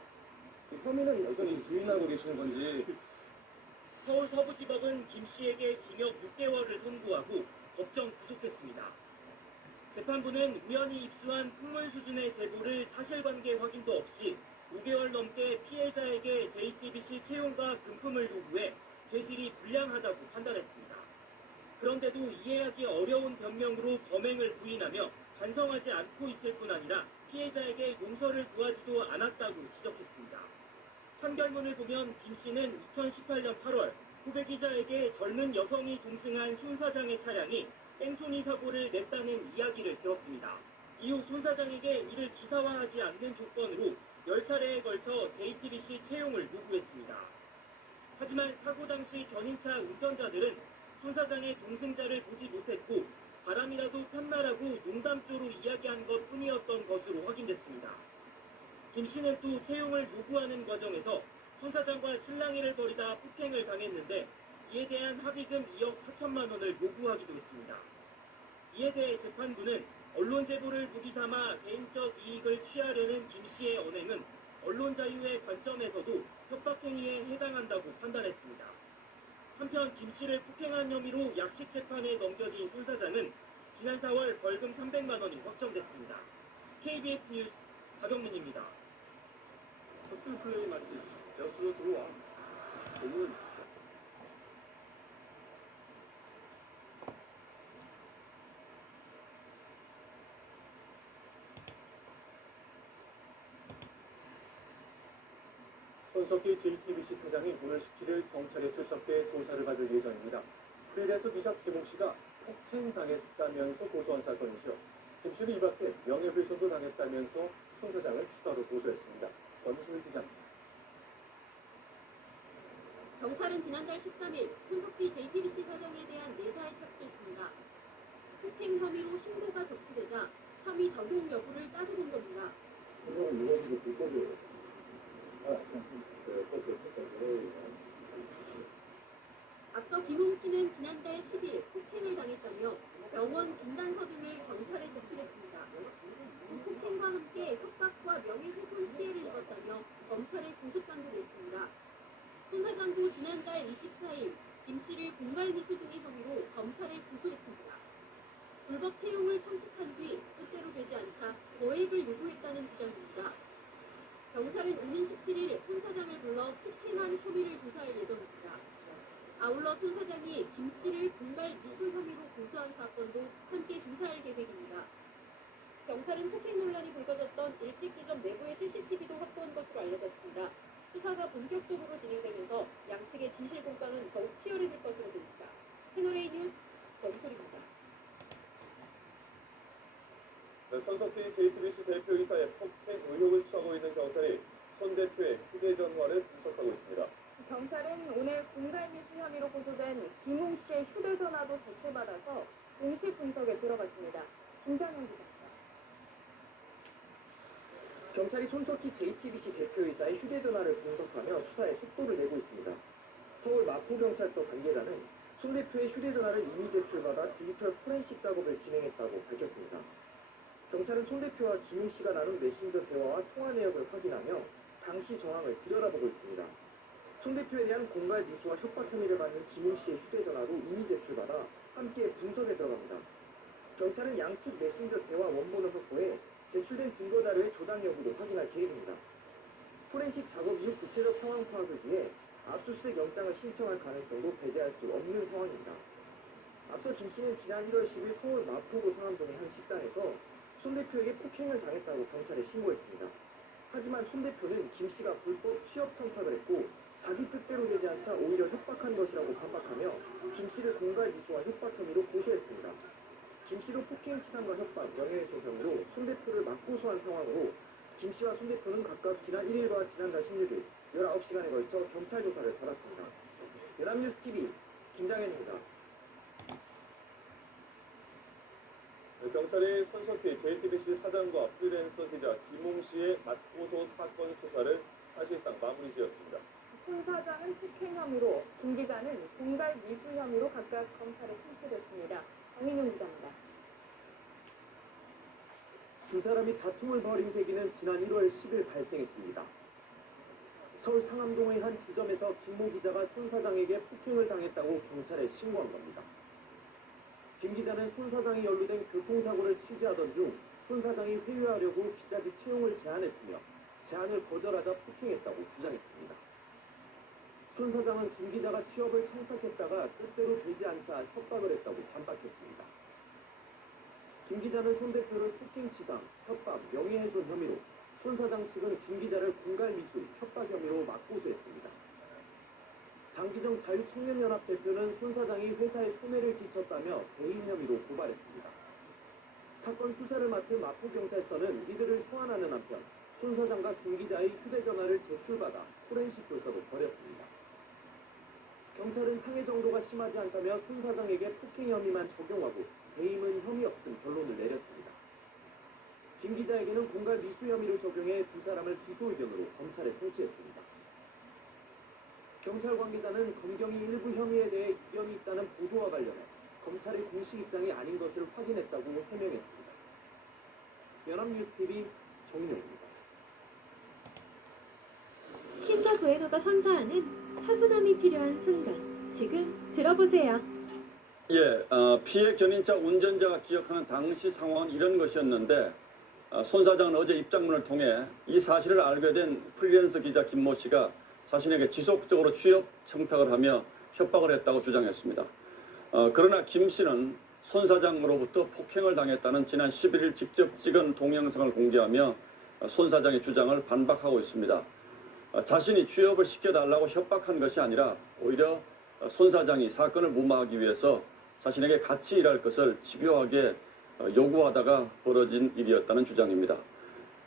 혐의는 여전히 부인하고 계시는 건지. 서울 서부지법은 김 씨에게 징역 6개월을 선고하고 법정 구속했습니다. 재판부는 우연히 입수한 풍물 수준의 제보를 사실관계 확인도 없이 5개월 넘게 피해자에게 JTBC 채용과 금품을 요구해 죄질이 불량하다고 판단했습니다. 그런데도 이해하기 어려운 변명으로 범행을 부인하며 반성하지 않고 있을 뿐 아니라 피해자에게 용서를 구하지도 않았다고 지적했습니다. 판결문을 보면 김 씨는 2018년 8월 후배 기자에게 젊은 여성이 동승한 손 사장의 차량이 뺑소니 사고를 냈다는 이야기를 들었습니다. 이후 손 사장에게 이를 기사화하지 않는 조건으로 10차례에 걸쳐 JTBC 채용을 요구했습니다. 하지만 사고 당시 견인차 운전자들은 손 사장의 동승자를 보지 못했고 바람이라도 폈나라고 농담조로 이야기한 것뿐이었던 것으로 확인됐습니다. 김 씨는 또 채용을 요구하는 과정에서 손 사장과 실랑이를 벌이다 폭행을 당했는데 이에 대한 합의금 2억 4천만 원을 요구하기도 했습니다. 이에 대해 재판부는 언론 제보를 무기 삼아 개인적 이익을 취하려는 김 씨의 언행은 언론 자유의 관점에서도 협박행위에 해당한다고 판단했습니다. 한편 김 씨를 폭행한 혐의로 약식 재판에 넘겨진 손 사장은 지난 4월 벌금 300만 원이 확정됐습니다. KBS 뉴스 박영민입니다. 헛슬 플레이 맞지? 여수로 들어와. 오늘 손석희 JTBC 사장이 오늘 17일 경찰에 출석해 조사를 받을 예정입니다. 프리랜서 기자 김웅 씨가 폭행당했다면서 고소한 사건이죠. 김 씨는 이 밖에 명예훼손도 당했다면서 손 사장을 추가로 고소했습니다. 권수일 기자입니다. 경찰은 지난달 13일 손석희 JTBC 사장에 대한 내사에 착수했습니다. 폭행 혐의로 신고가 접수되자 혐의 적용 여부를 따져본 겁니다. 앞서 김웅 씨는 지난달 10일 폭행을 당했다며 병원 진단서 등을 경찰에 제출했습니다. 또 폭행과 함께 협박과 명예훼손 피해를 입었다며 검찰에 고소장도 냈습니다. 손 사장도 지난달 24일 김 씨를 공갈미수 등의 혐의로 검찰에 고소했습니다. 불법 채용을 청탁한 뒤 뜻대로 되지 않자 거액을 요구했다는 주장입니다. 경찰은 오는 17일 손 사장을 불러 폭행한 혐의를 조사할 예정입니다. 아울러 손 사장이 김 씨를 공갈미수 혐의로 고소한 사건도 함께 조사할 계획입니다. 경찰은 폭행 논란이 불거졌던 일식주점 내부의 CCTV도 확보한 것으로 알려졌습니다. 수사가 본격적으로 진행되면서 양측의 진실 공방은 더욱 치열해질 것으로 보입니다. 채널A 뉴스 권소리입니다. 손석희 JTBC 대표이사의 폭행 의혹을 수사하고 있는 경찰이 손 대표의 휴대전화를 분석하고 있습니다. 경찰은 오늘 공갈미수 혐의로 고소된 김웅 씨의 휴대전화도 제출받아서 공식 분석에 들어갔습니다. 김장현 기자입니다. 경찰이 손석희 JTBC 대표이사의 휴대전화를 분석하며 수사에 속도를 내고 있습니다. 서울 마포경찰서 관계자는 손 대표의 휴대전화를 이미 제출받아 디지털 포렌식 작업을 진행했다고 밝혔습니다. 경찰은 손 대표와 김웅 씨가 나눈 메신저 대화와 통화 내역을 확인하며 당시 정황을 들여다보고 있습니다. 손 대표에 대한 공갈 미수와 협박 혐의를 받는 김웅 씨의 휴대전화도 이미 제출받아 함께 분석에 들어갑니다. 경찰은 양측 메신저 대화 원본을 확보해 제출된 증거 자료의 조작 여부도 확인할 계획입니다. 포렌식 작업 이후 구체적 상황 파악을 위해 압수수색 영장을 신청할 가능성도 배제할 수 없는 상황입니다. 앞서 김 씨는 지난 1월 10일 서울 마포구 상암동의 한 식당에서 손 대표에게 폭행을 당했다고 경찰에 신고했습니다. 하지만 손 대표는 김 씨가 불법 취업 청탁을 했고 자기 뜻대로 되지 않자 오히려 협박한 것이라고 반박하며 김 씨를 공갈 미수와 협박 혐의로 고소했습니다. 김 씨도 폭행치상과 협박, 명예훼손 혐의로 손 대표를 맞고소한 상황으로 김 씨와 손 대표는 각각 지난 1일과 지난달 16일 19시간에 걸쳐 경찰 조사를 받았습니다. 연합뉴스TV 김장현입니다. 경찰이 손석희 JTBC 사장과 프리랜서 기자 김웅 씨의 맞고소 사건 수사를 사실상 마무리 지었습니다. 손 사장은 폭행 혐의로, 김 기자는 공갈 미수 혐의로 각각 검찰에 송치됐습니다. 정인용 기자입니다. 두 사람이 다툼을 벌인 계기는 지난 1월 10일 발생했습니다. 서울 상암동의 한 주점에서 김모 기자가 손 사장에게 폭행을 당했다고 경찰에 신고한 겁니다. 김 기자는 손 사장이 연루된 교통사고를 취재하던 중 손 사장이 회유하려고 기자직 채용을 제안했으며 제안을 거절하자 폭행했다고 주장했습니다. 손 사장은 김 기자가 취업을 청탁했다가 뜻대로 되지 않자 협박을 했다고 반박했습니다. 김 기자는 손 대표를 폭행치상, 협박, 명예훼손 혐의로, 손 사장 측은 김 기자를 공갈 미수, 협박 혐의로 맞고소했습니다. 장기정 자유청년연합 대표는 손 사장이 회사에 손해를 끼쳤다며 배임 혐의로 고발했습니다. 사건 수사를 맡은 마포경찰서는 이들을 소환하는 한편 손 사장과 김 기자의 휴대전화를 제출받아 포렌식 조사도 벌였습니다. 경찰은 상해 정도가 심하지 않다며 손 사장에게 폭행 혐의만 적용하고 배임은 혐의 없음 결론을 내렸습니다. 김 기자에게는 공갈 미수 혐의를 적용해 두 사람을 기소 의견으로 검찰에 송치했습니다. 경찰 관계자는 검경이 일부 혐의에 대해 이견이 있다는 보도와 관련해 검찰의 공식 입장이 아닌 것을 확인했다고 해명했습니다. 연합뉴스TV 정용입니다. 킨더 부에노가 선사하는 차분함이 필요한 순간, 지금 들어보세요. 피해 견인차 운전자가 기억하는 당시 상황은 이런 것이었는데 손 사장은 어제 입장문을 통해 이 사실을 알게 된 프리랜서 기자 김모 씨가 자신에게 지속적으로 취업 청탁을 하며 협박을 했다고 주장했습니다. 그러나 김 씨는 손 사장으로부터 폭행을 당했다는 지난 11일 직접 찍은 동영상을 공개하며 손 사장의 주장을 반박하고 있습니다. 자신이 취업을 시켜달라고 협박한 것이 아니라 오히려 손 사장이 사건을 무마하기 위해서 자신에게 같이 일할 것을 집요하게 요구하다가 벌어진 일이었다는 주장입니다.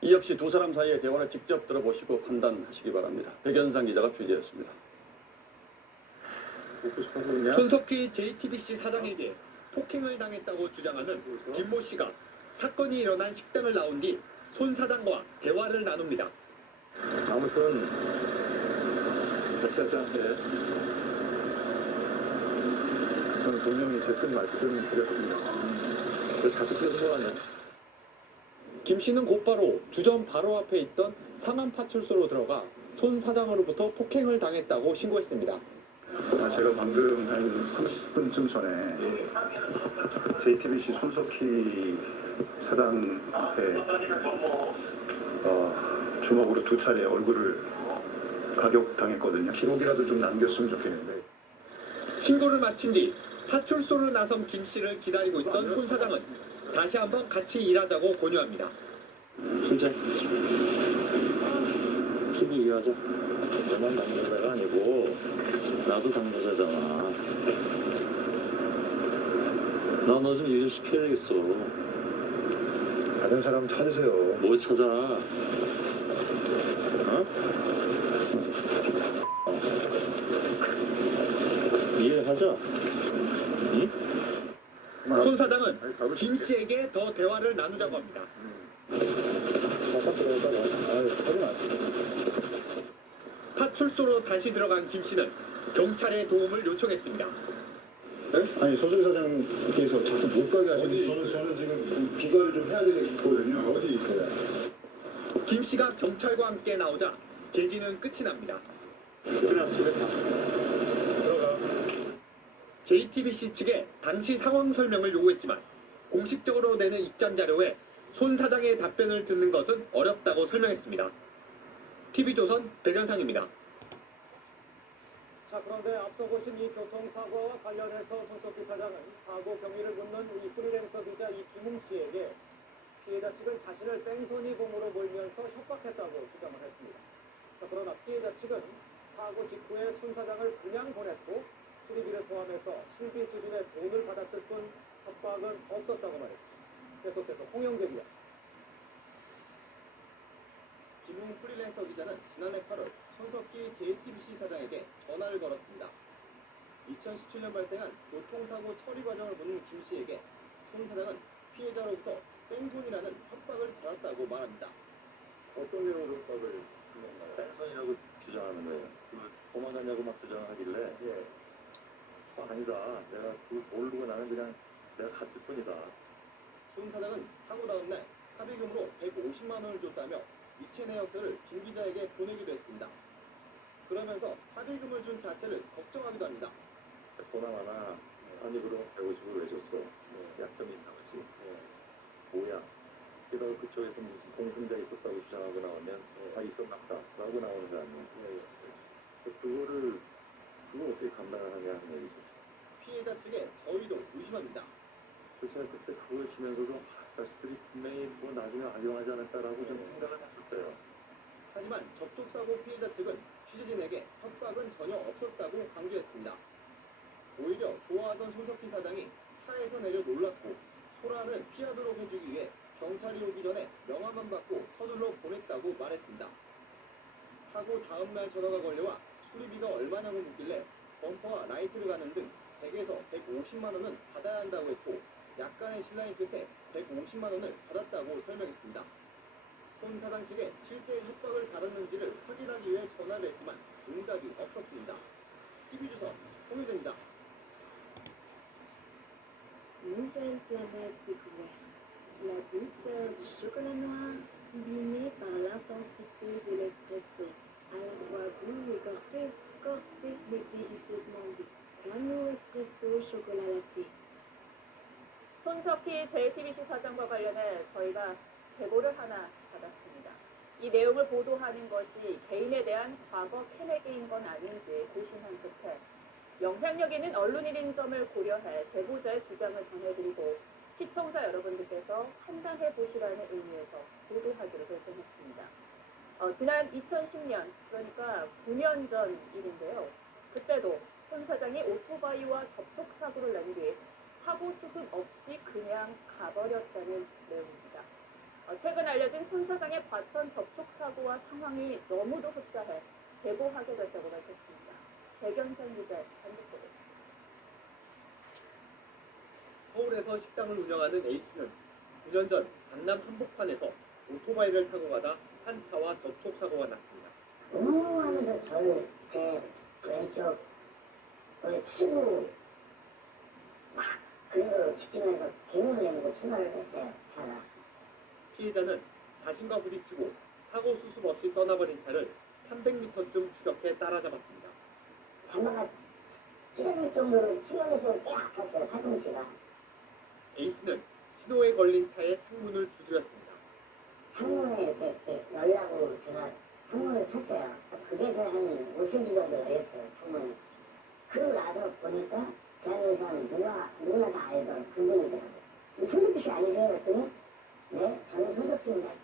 이 역시 두 사람 사이의 대화를 직접 들어보시고 판단하시기 바랍니다. 백연상 기자가 취재했습니다. 손석희 JTBC 사장에게 폭행을 당했다고 주장하는 김모 씨가 사건이 일어난 식당을 나온 뒤 손 사장과 대화를 나눕니다. 아무튼 같이 하지 않게 저는 분명히 제 뜻 말씀드렸습니다. 그래서 자꾸 틀린 거 아니에요? 김 씨는 곧바로 주점 바로 앞에 있던 상암 파출소로 들어가 손 사장으로부터 폭행을 당했다고 신고했습니다. 제가 방금 한 30분쯤 전에 JTBC 손석희 사장한테 주먹으로 2차례 얼굴을 가격당했거든요. 기록이라도 좀 남겼으면 좋겠는데. 신고를 마친 뒤 파출소를 나선 김 씨를 기다리고 있던 손 사장은 다시 한번 같이 일하자고 권유합니다. 진짜 팀이 일하자. 너만 당사자가 아니고 나도 당사자잖아. 나 너 좀 일 좀 시켜야 되겠어. 다른 사람 찾으세요. 뭘 찾아? 이해하자. 응? 손 사장은 김 씨에게 더 대화를 나누자고 합니다. 파출소로 다시 들어간 김 씨는 경찰의 도움을 요청했습니다. 네? 아니 소설 사장께서 자꾸 못 가게 하시는 저는 지금 비거를 좀 해야 되거든요. 어디 있어요? 김 씨가 경찰과 함께 나오자 제지는 끝이 납니다. 그날 집에 가. 들어가. JTBC 측에 당시 상황 설명을 요구했지만 공식적으로 내는 입장 자료에 손 사장의 답변을 듣는 것은 어렵다고 설명했습니다. TV조선 백연상입니다. 자, 그런데 앞서 보신 이 교통사고와 관련해서 손석희 사장은 사고 경위를 묻는 이 프리랜서 기자 이김웅 씨에게 피해자 측은 자신을 뺑소니 봉으로 몰면서 협박했다고 주장을 했습니다. 자, 그러나 피해자 측은 사고 직후에 손 사장을 그냥 보냈고 수리비를 포함해서 실비 수준의 돈을 받았을 뿐 협박은 없었다고 말했습니다. 계속해서 홍영재 기자. 김웅 프리랜서 기자는 지난해 8월 손석희 JTBC 사장에게 전화를 걸었습니다. 2017년 발생한 교통사고 처리 과정을 묻는 김 씨에게 손 사장은 피해자로부터 뺑소니라는 협박을 받았다고 말합니다. 어떤 내용으로 협박을 했나요? 뺑소니라고 주장하는 거예요. 도망갔냐고 막 주장하길래 아니다. 내가 그거 모르고 나는 그냥 내가 갔을 뿐이다. 손 사장은 사고 다음 날 합의금으로 150만 원을 줬다며 이체 내역서를 김 기자에게 보내기도 했습니다. 그러면서 합의금을 준 자체를 걱정하기도 합니다. 보나마나 아니 그럼 150을 왜 줬어? 약점이 있나 보지. 뭐야? 게다가 그쪽에서 무슨 동승자 있었다고 주장하고 나오면 있었나 보다 라고 나오는 거 아니에요. 그걸 어떻게 감당을 하냐 하는 얘기죠. 피해자 측의 저의도 의심합니다. 그래서 그때 그걸 주면서도 자식들이 분명히 뭐 나중에 악용하지 않을까라고 좀 생각을 했었어요. 하지만 접촉사고 피해자 측은 취재진에게 협박은 전혀 없었다고 강조했습니다. 오히려 좋아하던 손석희 사장이 차에서 내려 놀랐고 소란을 피하도록 해주기 위해 경찰이 오기 전에 명함만 받고 서둘러 보냈다고 말했습니다. 사고 다음날 전화가 걸려와 수리비가 얼마냐고 묻길래 범퍼와 라이트를 가는 등 100에서 150만 원은 받아야 한다고 했고 약간의 신라인 끝에 150만 원을 받았다고 설명했습니다. 손 사장 측에 실제 협박을 받았는지를 확인하기 위해 전화를 했지만 응답이 없었습니다. TV조선 홍유재입니다. Nouvelle planète découverte. La douceur du chocolat noir sublimée par l'intensité de l'espresso. À la fois doux et corsé mais délicieusement doux. Grano espresso chocolat latte. 손석희 JTBC 사장과 관련해 저희가 제보를 하나 받았습니다. 이 내용을 보도하는 것이 개인에 대한 과거 캐내기인 건 아닌지 고심한 끝에 영향력 있는 언론인인 점을 고려해 제보자의 주장을 전해드리고 시청자 여러분들께서 판단해 보시라는 의미에서 보도하기로 결정했습니다. 지난 2010년, 그러니까 9년 전 일인데요. 그때도 손 사장이 오토바이와 접촉사고를 낸 뒤 사고 수습 없이 그냥 가버렸다는 내용입니다. 최근 알려진 손 사장의 과천 접촉사고와 상황이 너무도 흡사해 제보하게 됐다고 밝혔습니다. 백연선 기자의 단독보도. 서울에서 식당을 운영하는 A씨는 9년 전 강남 한복판에서 오토바이를 타고 가다 한 차와 접촉사고가 났습니다. 하면서 저를 제 왼쪽을 치고 막 그대로 직진해서 개문을 내고 출발을 했어요. 차가. 피해자는 자신과 부딪히고 사고 수습 없이 떠나버린 차를 300m쯤 추격해 따라잡았습니다. 장마가 찢어질 정도로 추격해서 꽤 아팠어요. 팔꿈치가. A씨는 신호에 걸린 차의 창문을 두드렸습니다. 창문에 이렇게 열라고 제가 창문을 쳤어요. 그게서 한 5cm 정도 열렸어요. 창문이. 그러고 나서 보니까 대한민국 사람 누구나 다 알던 그분이더라고요. 손석희 씨 아니세요? 그랬더니 네, 저는 손석희입니다.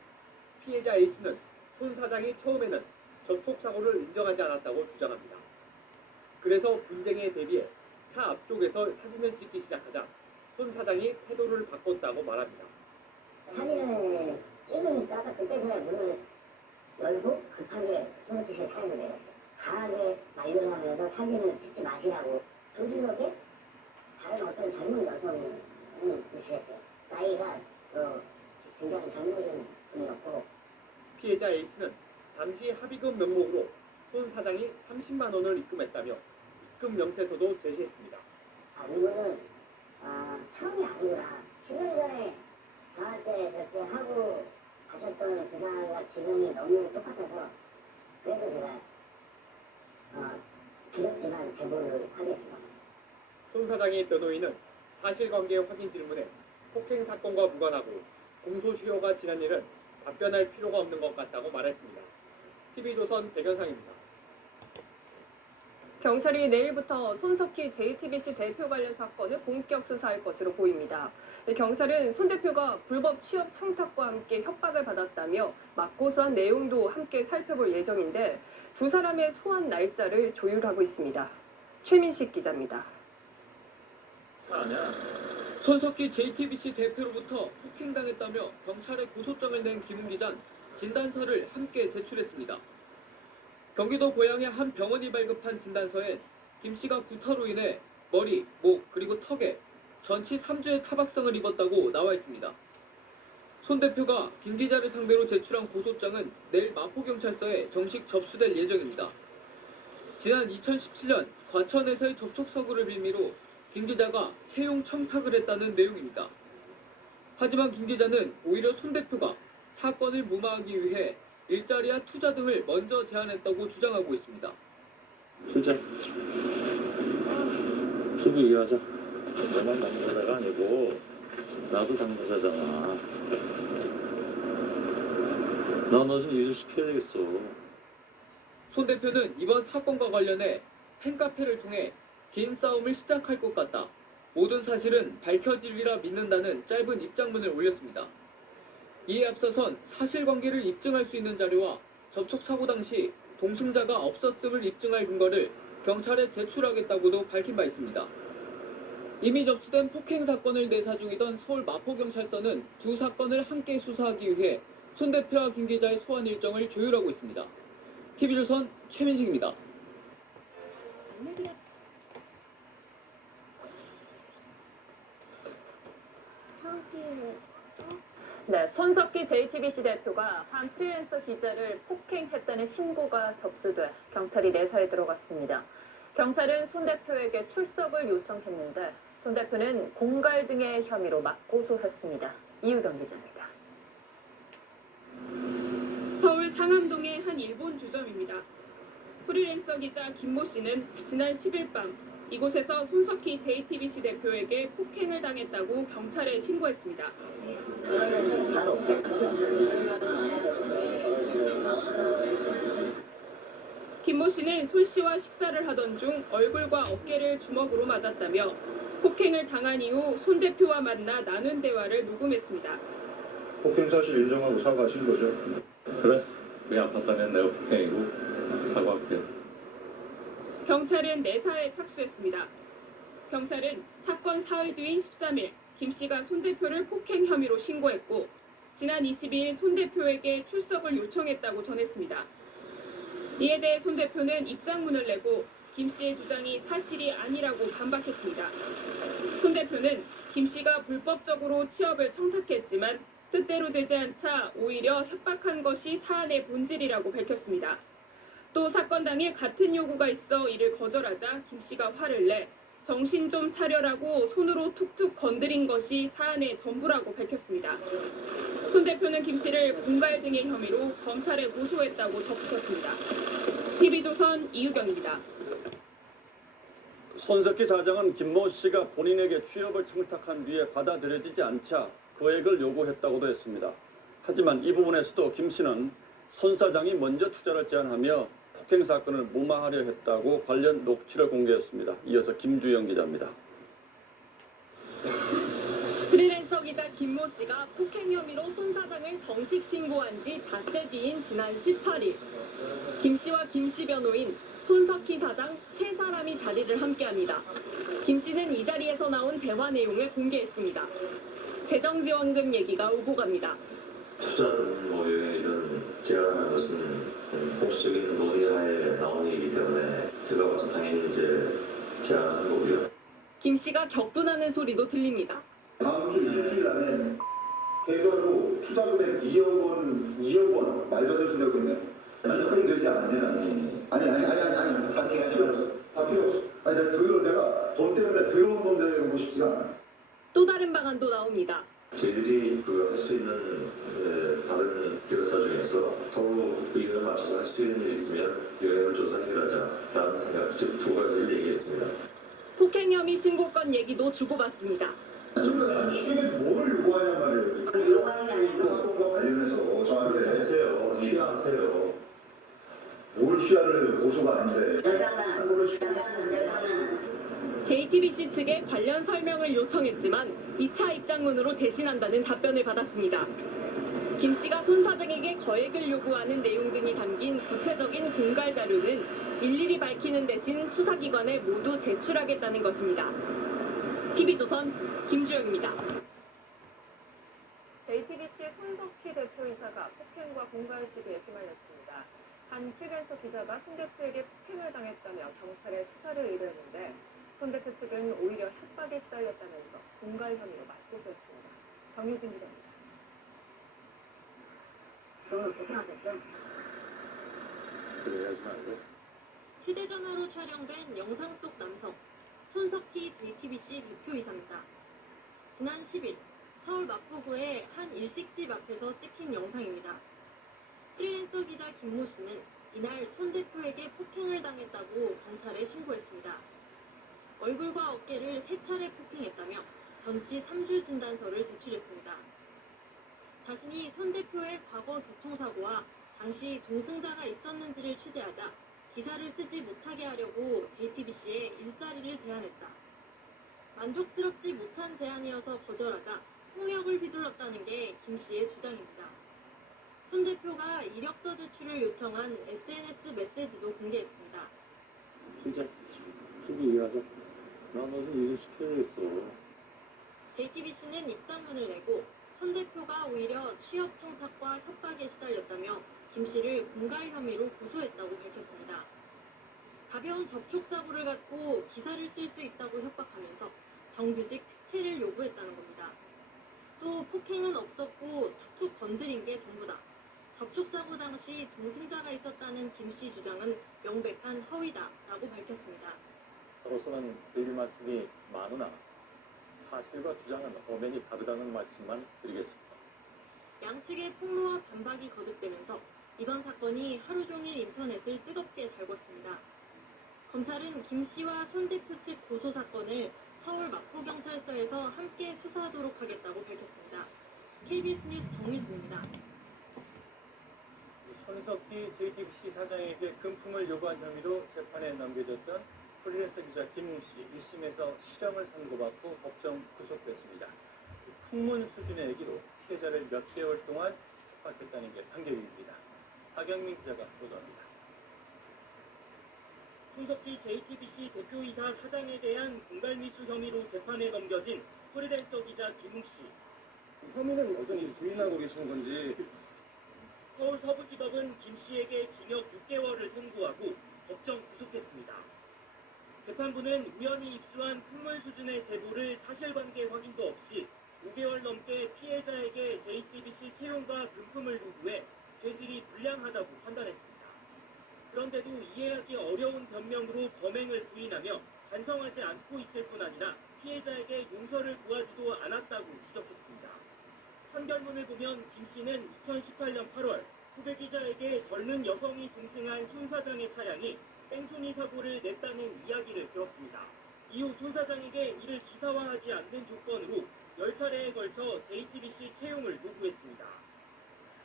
피해자 A씨는 손 사장이 처음에는 접촉사고를 인정하지 않았다고 주장합니다. 그래서 분쟁에 대비해 차 앞쪽에서 사진을 찍기 시작하자 손 사장이 태도를 바꿨다고 말합니다. 사진을 찍으니까 그때서야 문을 열고 급하게 손석희 씨가 차에서 내렸어요. 강하게 말려를 하면서 사진을 찍지 마시라고 조수석에 다른 어떤 젊은 여성이 있으셨어요. 나이가 굉장히 젊으신 분이었고. 피해자 A씨는 당시 합의금 명목으로 손 사장이 30만 원을 입금했다며 입금 명세서도 제시했습니다. 이거는 처음이 아니구나. 10년 전에 저한테 그렇게 하고 가셨던 그 상황과 지금이 너무 똑같아서 그래서 제가 두렵지만 제보를 하겠습니다. 손 사장의 변호인은 사실관계 확인 질문에 폭행 사건과 무관하고 공소시효가 지난 일은 답변할 필요가 없는 것 같다고 말했습니다. TV조선 백연상입니다. 경찰이 내일부터 손석희 JTBC 대표 관련 사건을 본격 수사할 것으로 보입니다. 경찰은 손 대표가 불법 취업 청탁과 함께 협박을 받았다며 맞고소한 내용도 함께 살펴볼 예정인데 두 사람의 소환 날짜를 조율하고 있습니다. 최민식 기자입니다. 손석희 JTBC 대표로부터 폭행당했다며 경찰에 고소장을 낸 김웅 기자는 진단서를 함께 제출했습니다. 경기도 고양의 한 병원이 발급한 진단서엔 김 씨가 구타로 인해 머리, 목, 그리고 턱에 전치 3주의 타박상을 입었다고 나와 있습니다. 손 대표가 김 기자를 상대로 제출한 고소장은 내일 마포경찰서에 정식 접수될 예정입니다. 지난 2017년 과천에서의 접촉사고를 빌미로 김 기자가 채용 청탁을 했다는 내용입니다. 하지만 김 기자는 오히려 손 대표가 사건을 무마하기 위해 일자리와 투자 등을 먼저 제안했다고 주장하고 있습니다. 투자. TV 얘기하자. 너만 당사자가 아니고 나도 당사자잖아. 나 너 좀 일 좀 시켜야 되겠어. 손 대표는 이번 사건과 관련해 팬카페를 통해 긴 싸움을 시작할 것 같다. 모든 사실은 밝혀지리라 믿는다는 짧은 입장문을 올렸습니다. 이에 앞서선 사실관계를 입증할 수 있는 자료와 접촉사고 당시 동승자가 없었음을 입증할 근거를 경찰에 제출하겠다고도 밝힌 바 있습니다. 이미 접수된 폭행 사건을 내사 중이던 서울 마포경찰서는 두 사건을 함께 수사하기 위해 손 대표와 김 기자의 소환 일정을 조율하고 있습니다. TV조선 최민식입니다. 네, 손석희 JTBC 대표가 한 프리랜서 기자를 폭행했다는 신고가 접수돼 경찰이 내사에 들어갔습니다. 경찰은 손 대표에게 출석을 요청했는데 손 대표는 공갈 등의 혐의로 맞고소했습니다. 이유경 기자입니다. 서울 상암동의 한 일본 주점입니다. 프리랜서 기자 김모 씨는 지난 10일 밤 이곳에서 손석희 JTBC 대표에게 폭행을 당했다고 경찰에 신고했습니다. 김모 씨는 손 씨와 식사를 하던 중 얼굴과 어깨를 주먹으로 맞았다며 폭행을 당한 이후 손 대표와 만나 나눈 대화를 녹음했습니다. 폭행 사실 인정하고 사과하신 거죠? 그래. 그게 아팠다면 내가 폭행이고 사과할게. 경찰은 내사에 착수했습니다. 경찰은 사건 사흘 뒤인 13일 김 씨가 손 대표를 폭행 혐의로 신고했고 지난 22일 손 대표에게 출석을 요청했다고 전했습니다. 이에 대해 손 대표는 입장문을 내고 김 씨의 주장이 사실이 아니라고 반박했습니다. 손 대표는 김 씨가 불법적으로 취업을 청탁했지만 뜻대로 되지 않자 오히려 협박한 것이 사안의 본질이라고 밝혔습니다. 또 사건 당일 같은 요구가 있어 이를 거절하자 김 씨가 화를 내 정신 좀 차려라고 손으로 툭툭 건드린 것이 사안의 전부라고 밝혔습니다. 손 대표는 김 씨를 공갈 등의 혐의로 검찰에 고소했다고 덧붙였습니다. TV조선 이유경입니다. 손석희 사장은 김모 씨가 본인에게 취업을 청탁한 뒤에 받아들여지지 않자 거액을 요구했다고도 했습니다. 하지만 이 부분에서도 김 씨는 손 사장이 먼저 투자를 제안하며 폭행 사건을 무마하려 했다고 관련 녹취를 공개했습니다. 이어서 김주영 기자입니다. 프리랜서 기자 김모 씨가 폭행 혐의로 손 사장을 정식 신고한 지 닷새 뒤인 지난 18일 김 씨와 김 씨 변호인, 손석희 사장 세 사람이 자리를 함께합니다. 김 씨는 이 자리에서 나온 대화 내용을 공개했습니다. 재정지원금 얘기가 오고 갑니다. 투자는 뭐 이런 제안하는 것은 공식적인 논의하에 나온 얘기이기 때문에 제가 봐서 당연히 이제 제안하는 거고요. 김 씨가 격분하는 소리도 들립니다. 다음 주 일주일 안에 계좌로 투자 금액 2억 원 말도 안 되는 소리 하고 있네. 그럼 되지 않냐? 아니. 다 필요 없어. 다 필요 없어. 아니 내가 돈 때문에 더러운 돈 내고 싶지 않아. 또 다른 방안도 나옵니다. 저희들이 할 수 있는 다른 기획사 중에서 서로 의견을 맞춰서 할 수 있는 일이 있으면 여행을 조사 해결하자 라는 즉 두 가지를 얘기했습니다. 폭행 혐의 신고건 얘기도 주고받습니다. 시경에서 뭐를 요구하냐 말이에요. 요구하는 게 아니고 사건과 관련해서 저한테 했어요. 취하하세요. 뭘 취하를 고소가 아닌데. JTBC 측에 관련 설명을 요청했지만 2차 입장문으로 대신한다는 답변을 받았습니다. 김 씨가 손 사장에게 거액을 요구하는 내용 등이 담긴 구체적인 공갈 자료는 일일이 밝히는 대신 수사기관에 모두 제출하겠다는 것입니다. TV조선 김주영입니다. JTBC 손석희 대표이사가 폭행과 공갈 시비에 휘말렸습니다. 한 프리랜서 기자가 손 대표에게 폭행을 당했다며 경찰에 수사를 의뢰했는데 손 대표 측은 오히려 협박에 시달렸다면서 공갈 혐의로 맞고소했습니다. 정유진 기자입니다. 휴대전화로 촬영된 영상 속 남성 손석희 JTBC 대표이사입니다. 지난 10일 서울 마포구의 한 일식집 앞에서 찍힌 영상입니다. 프리랜서 기자 김모 씨는 이날 손 대표에게 폭행을 당했다고 경찰에 신고했습니다. 얼굴과 어깨를 3차례 폭행했다며 전치 3주 진단서를 제출했습니다. 자신이 손 대표의 과거 교통사고와 당시 동승자가 있었는지를 취재하자 기사를 쓰지 못하게 하려고 JTBC에 일자리를 제안했다. 만족스럽지 못한 제안이어서 거절하자 폭력을 휘둘렀다는 게 김 씨의 주장입니다. 손 대표가 이력서 제출을 요청한 SNS 메시지도 공개했습니다. 진짜 TV 이해하자. 나 너도 일 시켜야겠어. JTBC는 입장문을 내고 손 대표가 오히려 취업 청탁과 협박에 시달렸다며 김 씨를 공갈 혐의로 고소했다고 밝혔습니다. 가벼운 접촉사고를 갖고 기사를 쓸 수 있다고 협박하면서 정규직 특채를 요구했다는 겁니다. 또 폭행은 없었고 툭툭 건드린 게 전부다. 접촉사고 당시 동승자가 있었다는 김 씨 주장은 명백한 허위다라고 밝혔습니다. 저로서는 드릴 말씀이 많으나 사실과 주장은 엄연히 다르다는 말씀만 드리겠습니다. 양측의 폭로와 반박이 거듭되면서 이번 사건이 하루 종일 인터넷을 뜨겁게 달궜습니다. 검찰은 김 씨와 손 대표 측 고소 사건을 서울 마포경찰서에서 함께 수사하도록 하겠다고 밝혔습니다. KBS 뉴스 정유진입니다. 손석희 JTBC 사장에게 금품을 요구한 혐의로 재판에 넘겨졌던 프리랜서 기자 김웅 씨 1심에서 실형을 선고받고 법정 구속됐습니다. 풍문 수준의 얘기로 피해자를 몇 개월 동안 협박했다는 게 판결입니다. 박영민 기자가 보도합니다. 손석희 JTBC 대표이사 사장에 대한 공갈미수 혐의로 재판에 넘겨진 프리랜서 기자 김웅 씨. 혐의는 어떤 부인하고 계신 건지. 서울 서부지법은 김 씨에게 징역 6개월을 선고하고 법정 구속했습니다. 재판부는 우연히 입수한 풍물 수준의 제보를 사실관계 확인도 없이 5개월 넘게 피해자에게 JTBC 채용과 금품을 요구해 죄질이 불량하다고 판단했습니다. 그런데도 이해하기 어려운 변명으로 범행을 부인하며 반성하지 않고 있을 뿐 아니라 피해자에게 용서를 구하지도 않았다고 지적했습니다. 판결문을 보면 김 씨는 2018년 8월 후배 기자에게 젊은 여성이 동승한 손 사장의 차량이 뺑소니 사고를 냈다는 이야기를 들었습니다. 이후 손 사장에게 이를 기사화하지 않는 조건으로 10차례에 걸쳐 JTBC 채용을 요구했습니다.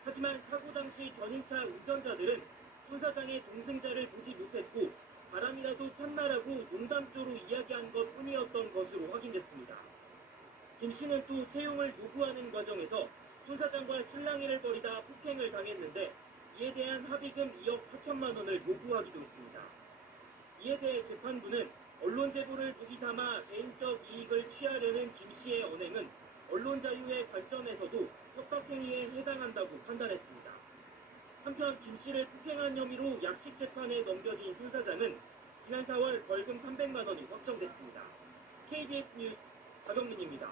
하지만 사고 당시 견인차 운전자들은 손 사장의 동승자를 보지 못했고 바람이라도 폈나라고 농담조로 이야기한 것 뿐이었던 것으로 확인됐습니다. 김 씨는 또 채용을 요구하는 과정에서 손 사장과 실랑이를 벌이다 폭행을 당했는데 이에 대한 합의금 2억 4천만 원을 요구하기도 했습니다. 이에 대해 재판부는 언론 제보를 무기 삼아 개인적 이익을 취하려는 김 씨의 언행은 언론 자유의 관점에서도 협박행위에 해당한다고 판단했습니다. 한편 김 씨를 폭행한 혐의로 약식 재판에 넘겨진 손 사장은 지난 4월 벌금 300만 원이 확정됐습니다. KBS 뉴스 박영민입니다.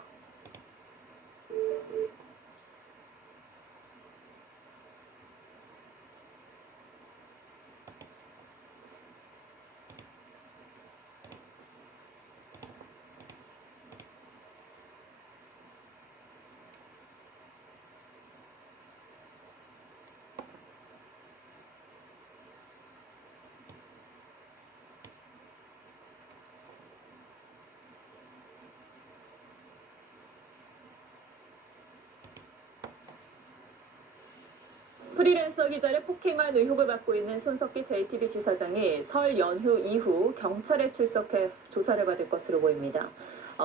프리랜서 기자를 폭행한 의혹을 받고 있는 손석희 JTBC 사장이 설 연휴 이후 경찰에 출석해 조사를 받을 것으로 보입니다.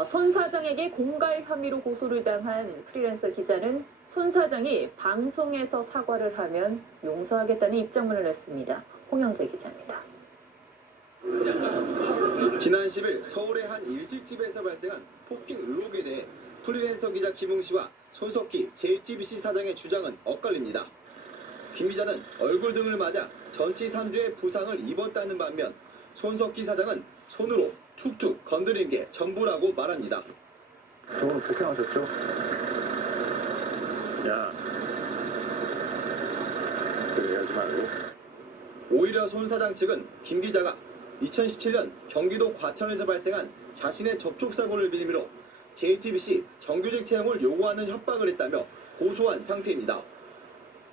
손 사장에게 공갈 혐의로 고소를 당한 프리랜서 기자는 손 사장이 방송에서 사과를 하면 용서하겠다는 입장문을 냈습니다. 홍영재 기자입니다. 지난 10일 서울의 한 일식집에서 발생한 폭행 의혹에 대해 프리랜서 기자 김웅 씨와 손석희 JTBC 사장의 주장은 엇갈립니다. 김 기자는 얼굴 등을 맞아 전치 3주의 부상을 입었다는 반면 손석희 사장은 손으로 툭툭 건드린 게 전부라고 말합니다. 저는 폭행하셨죠? 야, 그렇게 하지 말고. 오히려 손 사장 측은 김 기자가 2017년 경기도 과천에서 발생한 자신의 접촉사고를 빌미로 JTBC 정규직 채용을 요구하는 협박을 했다며 고소한 상태입니다.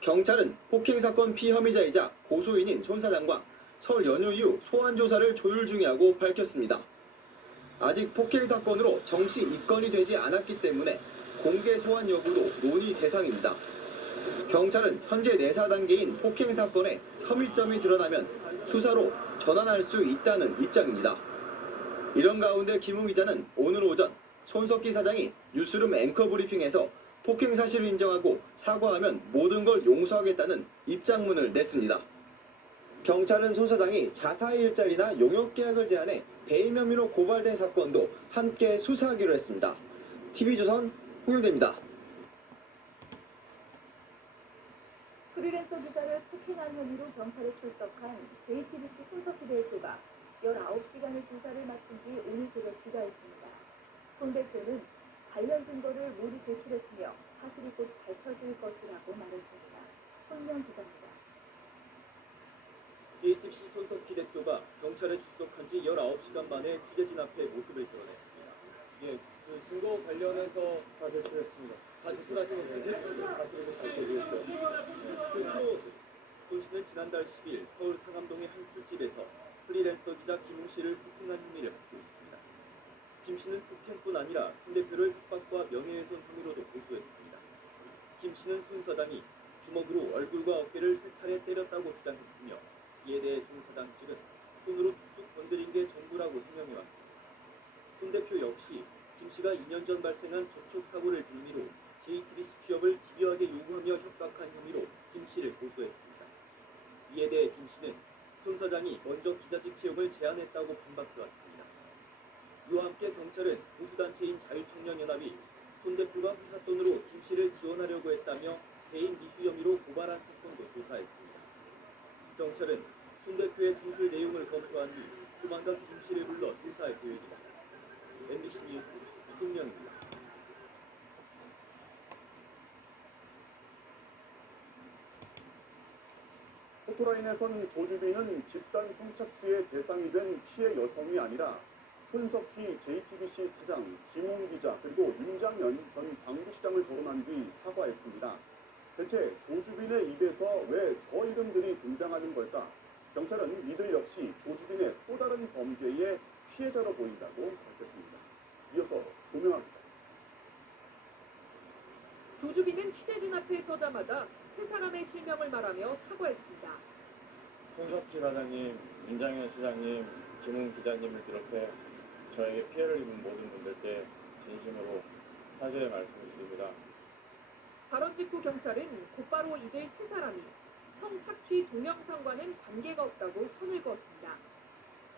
경찰은 폭행사건 피혐의자이자 고소인인 손 사장과 설 연휴 이후 소환 조사를 조율 중이라고 밝혔습니다. 아직 폭행사건으로 정식 입건이 되지 않았기 때문에 공개 소환 여부도 논의 대상입니다. 경찰은 현재 내사 단계인 폭행사건에 혐의점이 드러나면 수사로 전환할 수 있다는 입장입니다. 이런 가운데 김웅 기자는 오늘 오전 손석희 사장이 뉴스룸 앵커 브리핑에서 폭행 사실을 인정하고 사과하면 모든 걸 용서하겠다는 입장문을 냈습니다. 경찰은 손 사장이 자사의 일자리나 용역 계약을 제한해 배임 혐의로 고발된 사건도 함께 수사하기로 했습니다. TV조선 홍영대입니다. 프리랜서 기자를 폭행한 혐의로 경찰에 출석한 JTBC 손석희 대표가 19시간의 조사를 마친 뒤 오늘 새벽 귀가했습니다. 손 대표는 관련 증거를 모두 제출했으며 사실이 곧 밝혀질 것이라고 말했습니다. 손명 기자입니다. JTBC 손석희 대표가 경찰에 출석한 지 19시간 만에 취재진 앞에 모습을 드러냈습니다. 예, 그 증거 관련해서 다 제출했습니다. 다 제출하신 건가요? 사실을 밝혀주겠죠. 손 씨는 지난달 10일 서울 상암동의 한 술집에서 프리랜서 기자 김웅 씨를 폭행한 혐의를 받고 있습니다. 김 씨는 폭행뿐 아니라 손 대표를 협박과 명예훼손 혐의로도 고소했습니다. 김 씨는 손 사장이 주먹으로 얼굴과 어깨를 3차례 때렸다고 주장했으며 이에 대해 손 사장 측은 손으로 툭툭 건드린 게 전부라고 설명해왔습니다. 손 대표 역시 김 씨가 2년 전 발생한 접촉사고를 빌미로 JTBC 취업을 집요하게 요구하며 협박한 혐의로 김 씨를 고소했습니다. 이에 대해 김 씨는 손 사장이 먼저 기자직 채용을 제안했다고 반박해왔습니다. 이와 함께 경찰은 보수단체인 자유청년연합이 손 대표가 회사 돈으로 김 씨를 지원하려고 했다며 배임 미수 혐의로 고발한 사건도 조사했습니다. 경찰은 손 대표의 진술 내용을 검토한 뒤 조만간 김 씨를 불러 조사할 계획입니다. MBC 뉴스 이동영입니다. 포토라인에선 조주빈은 집단 성착취의 대상이 된 피해 여성이 아니라 손석희 JTBC 사장, 김웅 기자 그리고 윤장현 전 광주시장을 거론한 뒤 사과했습니다. 대체 조주빈의 입에서 왜 저 이름들이 등장하는 걸까? 경찰은 이들 역시 조주빈의 또 다른 범죄의 피해자로 보인다고 밝혔습니다. 이어서 조명아 기자. 조주빈은 취재진 앞에 서자마자 세 사람의 실명을 말하며 사과했습니다. 손석희 사장님, 윤장현 시장님, 김웅 기자님을 비롯해 저에게 피해를 입은 모든 분들께 진심으로 사죄의 말씀을 드립니다. 발언 직후 경찰은 곧바로 이들 세 사람이 성착취 동영상과는 관계가 없다고 선을 그었습니다.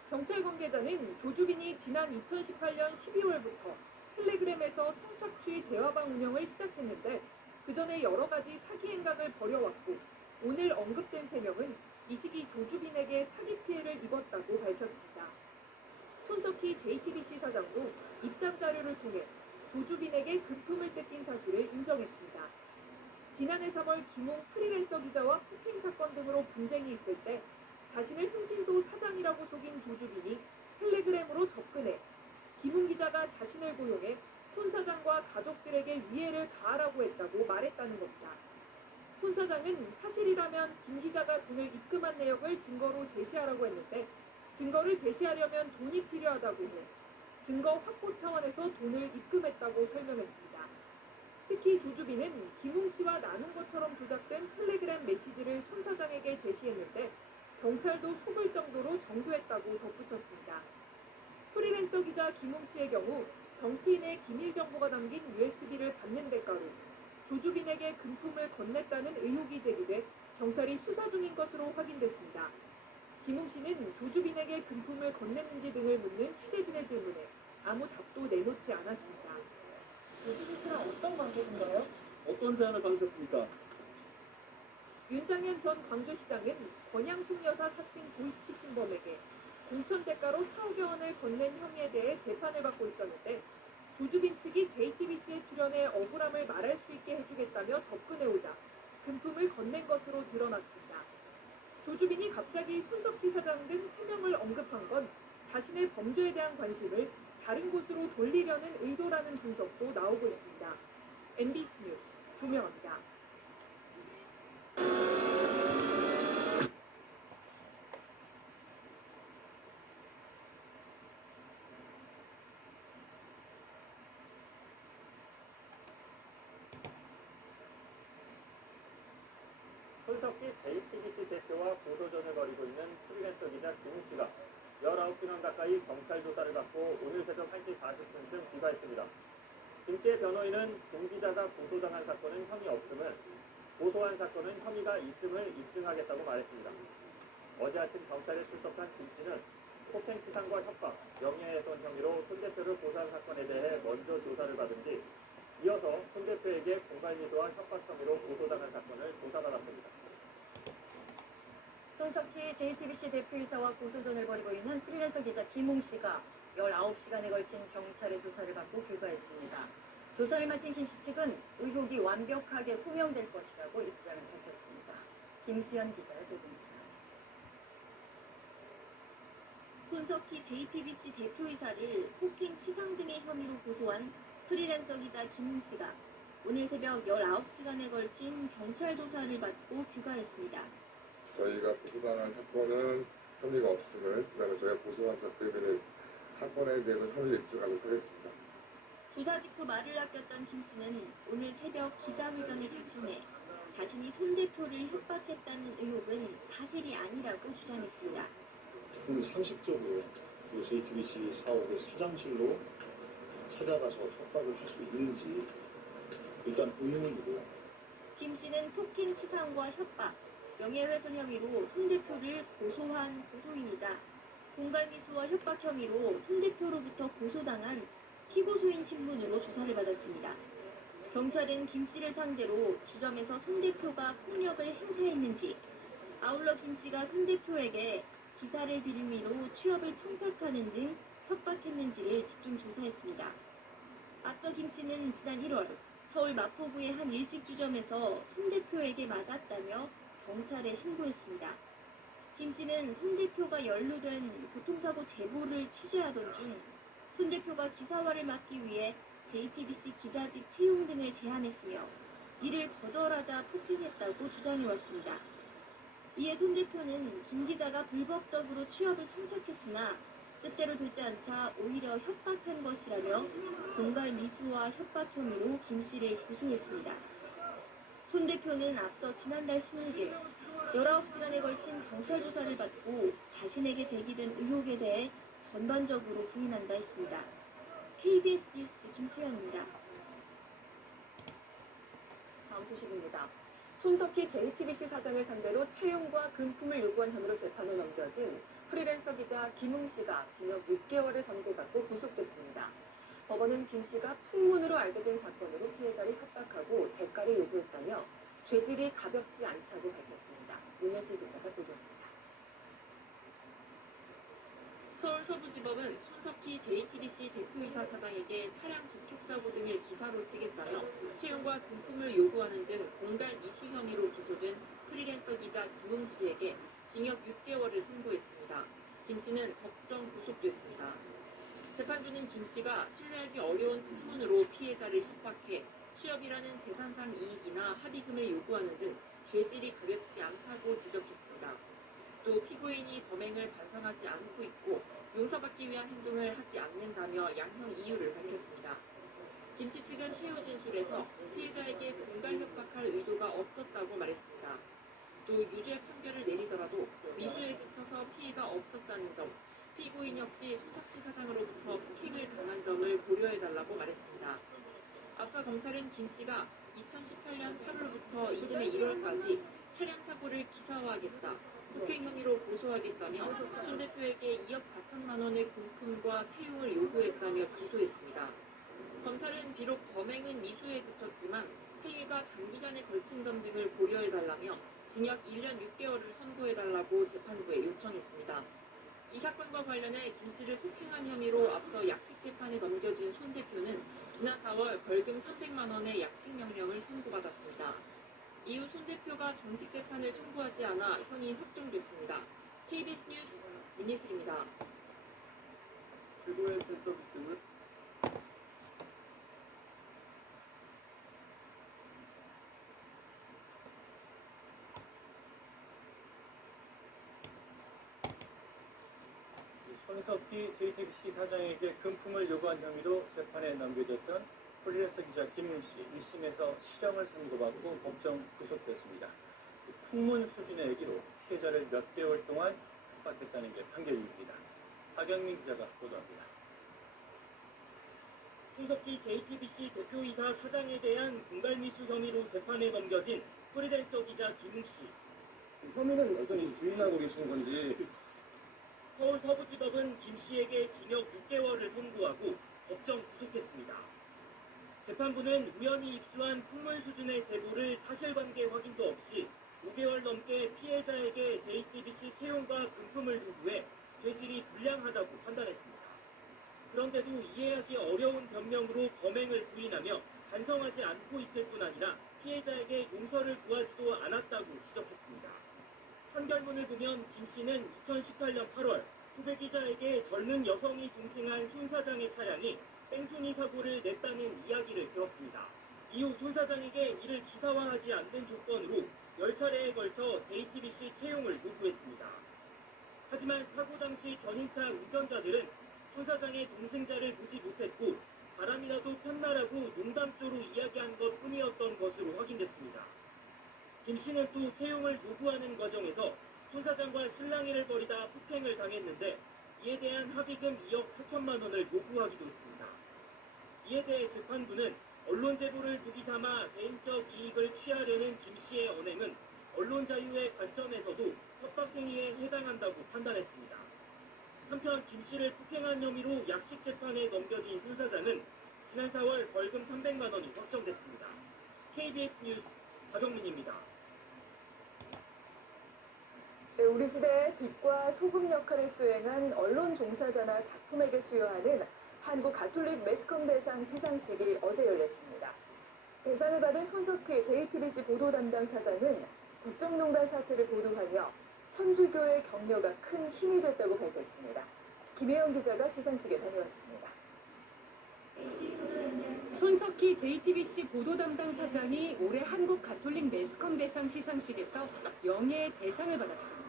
경찰 관계자는 조주빈이 지난 2018년 12월부터 텔레그램에서 성착취 대화방 운영을 시작했는데 그 전에 여러 가지 사기 행각을 벌여왔고 오늘 언급된 세 명은 이 시기 조주빈에게 사기 피해를 입었다고 밝혔습니다. 손석희 JTBC 사장도 입장 자료를 통해 조주빈에게 금품을 뜯긴 사실을 인정했습니다. 지난해 3월 김웅 프리랜서 기자와 폭행 사건 등으로 분쟁이 있을 때 자신을 흥신소 사장이라고 속인 조주빈이 텔레그램으로 접근해 김웅 기자가 자신을 고용해 손 사장과 가족들에게 위해를 가하라고 했다고 말했다는 겁니다. 손 사장은 사실이라면 김 기자가 돈을 입금한 내역을 증거로 제시하라고 했는데 증거를 제시하려면 돈이 필요하다고 해 증거 확보 차원에서 돈을 입금했다고 설명했습니다. 특히 조주빈은 김웅 씨와 나눈 것처럼 조작된 텔레그램 메시지를 손 사장에게 제시했는데 경찰도 속을 정도로 정교했다고 덧붙였습니다. 프리랜서 기자 김웅 씨의 경우 정치인의 기밀 정보가 담긴 USB를 받는 대가로 조주빈에게 금품을 건넸다는 의혹이 제기돼 경찰이 수사 중인 것으로 확인됐습니다. 김웅 씨는 조주빈에게 금품을 건넸는지 등을 묻는 취재진의 질문에 아무 답도 내놓지 않았습니다. 조주빈 씨랑 어떤 관계인가요? 어떤 제안을 받으셨습니까? 윤장현 전 광주시장은 권양숙 여사 사칭 보이스피싱범에게 공천 대가로 4억여 원을 건넨 혐의에 대해 재판을 받고 있었는데 조주빈 측이 JTBC에 출연해 억울함을 말할 수 있게 해주겠다며 접근해오자 금품을 건넨 것으로 드러났습니다. 조주빈이 갑자기 손석희 사장 등 3명을 언급한 건 자신의 범죄에 대한 관심을 다른 곳으로 돌리려는 의도라는 분석도 나오고 있습니다. MBC 뉴스 조명합니다. 손석희 JTBC 대표와 보도전을 벌이고 있는 프리랜서 기자 김웅 씨가 19시간 가까이 경찰 조사를 받고 오늘 새벽 1시 40분쯤 귀가했습니다. 김 씨의 변호인은 김 기자가 고소당한 사건은 혐의 없음을, 고소한 사건은 혐의가 있음을 입증하겠다고 말했습니다. 어제 아침 경찰에 출석한 김 씨는 폭행치상과 협박, 명예훼손 혐의로 손 대표를 고소한 사건에 대해 먼저 조사를 받은 뒤 이어서 손 대표에게 공갈미수와 협박 혐의로 고소당한 사건을 조사받았습니다. 손석희 JTBC 대표이사와 고소전을 벌이고 있는 프리랜서 기자 김웅 씨가 19시간에 걸친 경찰의 조사를 받고 귀가했습니다. 조사를 마친 김 씨 측은 의혹이 완벽하게 소명될 것이라고 입장을 밝혔습니다. 김수현 기자의 보도입니다. 손석희 JTBC 대표이사를 폭행 치상 등의 혐의로 고소한 프리랜서 기자 김웅 씨가 오늘 새벽 19시간에 걸친 경찰 조사를 받고 귀가했습니다. 저희가 고소당한 사건은 혐의가 없음을, 그다음에 저희가 고소한 사건에 대해서 혐의를 입증하도록 하겠습니다. 조사 직후 말을 아꼈던 김 씨는 오늘 새벽 기자회견을 자청해 자신이 손 대표를 협박했다는 의혹은 사실이 아니라고 주장했습니다. 상식적으로 그 JTBC 사옥의 사장실로 찾아가서 협박을 할 수 있는지 일단 의문이고요. 김 씨는 폭행 치상과 협박, 명예훼손 혐의로 손 대표를 고소한 고소인이자 공갈미수와 협박 혐의로 손 대표로부터 고소당한 피고소인 신분으로 조사를 받았습니다. 경찰은 김 씨를 상대로 주점에서 손 대표가 폭력을 행사했는지, 아울러 김 씨가 손 대표에게 기사를 빌미로 취업을 청탁하는 등 협박했는지를 집중 조사했습니다. 앞서 김 씨는 지난 1월 서울 마포구의 한 일식주점에서 손 대표에게 맞았다며 경찰에 신고했습니다. 김 씨는 손 대표가 연루된 교통사고 제보를 취재하던 중 손 대표가 기사화를 막기 위해 JTBC 기자직 채용 등을 제안했으며 이를 거절하자 폭행했다고 주장해왔습니다. 이에 손 대표는 김 기자가 불법적으로 취업을 청탁했으나 뜻대로 되지 않자 오히려 협박한 것이라며 공갈 미수와 협박 혐의로 김 씨를 고소했습니다. 손 대표는 앞서 지난달 16일 19시간에 걸친 경찰 조사를 받고 자신에게 제기된 의혹에 대해 전반적으로 부인한다 했습니다. KBS 뉴스 김수현입니다. 다음 소식입니다. 손석희 JTBC 사장을 상대로 채용과 금품을 요구한 혐의로 재판에 넘겨진 프리랜서 기자 김웅 씨가 징역 6개월을 선고받고 구속됐습니다. 법원은 김 씨가 풍문으로 알게 된 사건으로 피해자를 협박하고 대가를 요구했다며 죄질이 가볍지 않다고 밝혔습니다. 윤여슬 기자가 보도합니다. 서울 서부지법은 손석희 JTBC 대표이사 사장에게 차량 접촉사고 등을 기사로 쓰겠다며 채용과 금품을 요구하는 등 공갈 미수 혐의로 기소된 프리랜서 기자 김웅 씨에게 징역 6개월을 선고했습니다. 김 씨는 법정 구속됐습니다. 재판부는 김 씨가 신뢰하기 어려운 풍문으로 피해자를 협박해 취업이라는 재산상 이익이나 합의금을 요구하는 등 죄질이 가볍지 않다고 지적했습니다. 또 피고인이 범행을 반성하지 않고 있고 용서받기 위한 행동을 하지 않는다며 양형 이유를 밝혔습니다. 김 씨 측은 최후 진술에서 피해자에게 공갈 협박할 의도가 없었다고 말했습니다. 또 유죄 판결을 내리더라도 미수에 그쳐서 피해가 없었다는 점, 피고인 역시 손석희 사장으로부터 폭행을 당한 점을 고려해달라고 말했습니다. 앞서 검찰은 김 씨가 2018년 8월부터 이듬해 1월까지 차량 사고를 기사화하겠다, 폭행 혐의로 고소하겠다며 손 대표에게 2억 4천만 원의 금품과 채용을 요구했다며 기소했습니다. 검찰은 비록 범행은 미수에 그쳤지만 행위가 장기간에 걸친 점 등을 고려해달라며 징역 1년 6개월을 선고해달라고 재판부에 요청했습니다. 이 사건과 관련해 김 씨를 폭행한 혐의로 앞서 약식 재판에 넘겨진 손 대표는 지난 4월 벌금 300만 원의 약식 명령을 선고받았습니다. 이후 손 대표가 정식 재판을 청구하지 않아 형이 확정됐습니다. KBS 뉴스 문예슬입니다. 최고의 팬서비스는 손석희 JTBC 사장에게 금품을 요구한 혐의로 재판에 넘겨졌던 프리랜서 기자 김웅 씨 1심에서 실형을 선고받고 법정 구속됐습니다. 풍문 수준의 얘기로 피해자를 몇 개월 동안 협박했다는 게 판결입니다. 박영민 기자가 보도합니다. 손석희 JTBC 대표이사 사장에 대한 공갈미수 혐의로 재판에 넘겨진 프리랜서 기자 김웅 씨. 혐의는 여전히 부인하고 계시는 건지. 서울 서부지법은 김 씨에게 징역 6개월을 선고하고 법정 구속했습니다. 재판부는 우연히 입수한 풍물 수준의 제보를 사실관계 확인도 없이 5개월 넘게 피해자에게 JTBC 채용과 금품을 요구해 죄질이 불량하다고 판단했습니다. 그런데도 이해하기 어려운 변명으로 범행을 부인하며 반성하지 않고 있을 뿐 아니라 피해자에게 용서를 구하지도 않았다고 지적했습니다. 판결문을 보면 김 씨는 2018년 8월 후배 기자에게 젊은 여성이 동승한 손 사장의 차량이 뺑소니 사고를 냈다는 이야기를 들었습니다. 이후 손 사장에게 이를 기사화하지 않는 조건으로 10차례에 걸쳐 JTBC 채용을 요구했습니다. 하지만 사고 당시 견인차 운전자들은 손 사장의 동승자를 보지 못했고 바람이라도 폈나라고 농담조로 이야기한 것 뿐이었던 것으로 확인됐습니다. 김 씨는 또 채용을 요구하는 과정에서 손 사장과 실랑이를 벌이다 폭행을 당했는데 이에 대한 합의금 2억 4천만 원을 요구하기도 했습니다. 이에 대해 재판부는 언론 제보를 무기 삼아 개인적 이익을 취하려는 김 씨의 언행은 언론 자유의 관점에서도 협박 행위에 해당한다고 판단했습니다. 한편 김 씨를 폭행한 혐의로 약식 재판에 넘겨진 손 사장은 지난 4월 벌금 300만 원이 확정됐습니다. KBS 뉴스 박영민입니다. 네, 우리 시대의 빛과 소금 역할을 수행한 언론 종사자나 작품에게 수여하는 한국 가톨릭 매스컴 대상 시상식이 어제 열렸습니다. 대상을 받은 손석희 JTBC 보도 담당 사장은 국정농단 사태를 보도하며 천주교의 격려가 큰 힘이 됐다고 밝혔습니다. 김혜영 기자가 시상식에 다녀왔습니다. 손석희 JTBC 보도 담당 사장이 올해 한국 가톨릭 매스컴 대상 시상식에서 영예의 대상을 받았습니다.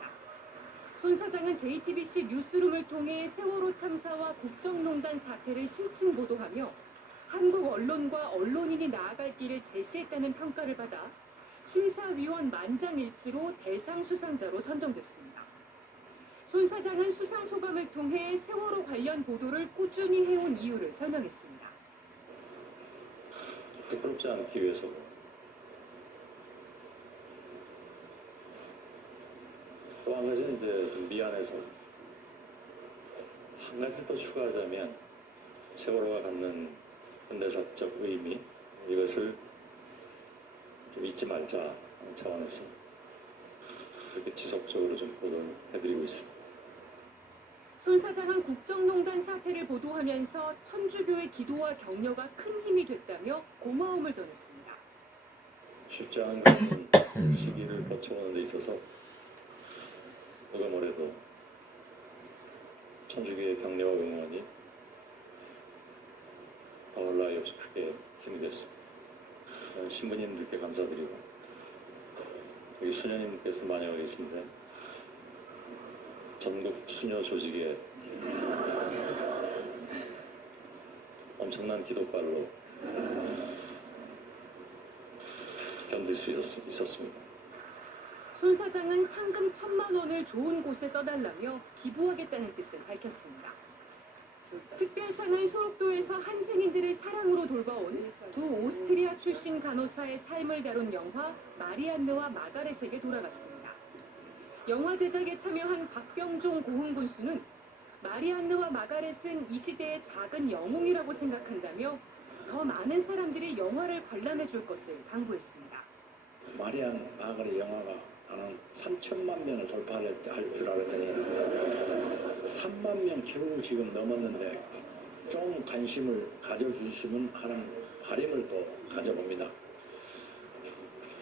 손 사장은 JTBC 뉴스룸을 통해 세월호 참사와 국정농단 사태를 심층 보도하며 한국 언론과 언론인이 나아갈 길을 제시했다는 평가를 받아 심사위원 만장일치로 대상 수상자로 선정됐습니다. 손 사장은 수상 소감을 통해 세월호 관련 보도를 꾸준히 해온 이유를 설명했습니다. 부끄럽지 않기 위해서 또 한 가지는 이제 좀 미안해서 한 가지 더 추가하자면 세월호가 갖는 현대사적 의미 이것을 좀 잊지 말자 차원에서 그렇게 지속적으로 좀 보도해드리고 있습니다. 손 사장은 국정농단 사태를 보도하면서 천주교의 기도와 격려가 큰 힘이 됐다며 고마움을 전했습니다. 쉽지 않은 그런 시기를 거쳐오는 데 있어서 누가 뭐래도 천주교의 격려와 응원이 더할 나위 없이 크게 힘이 됐습니다. 신부님들께 감사드리고 여기 수녀님께서 많이 와 계신데 전국 수녀 조직에 엄청난 기도발로 견딜 수 있었습니다. 손 사장은 상금 1,000만 원을 좋은 곳에 써달라며 기부하겠다는 뜻을 밝혔습니다. 특별상은 소록도에서 한센인들을 사랑으로 돌봐온 두 오스트리아 출신 간호사의 삶을 다룬 영화 마리안느와 마가렛에게 돌아갔습니다. 영화 제작에 참여한 박병종 고흥 군수는 마리안느와 마가렛은 이 시대의 작은 영웅이라고 생각한다며 더 많은 사람들이 영화를 관람해 줄 것을 당부했습니다. 마리안 마가렛 영화가 나는 3천만 명을 돌파할 줄 알았더니 3만 명 겨우 지금 넘었는데 좀 관심을 가져주시면 하는 바람을 또 가져봅니다.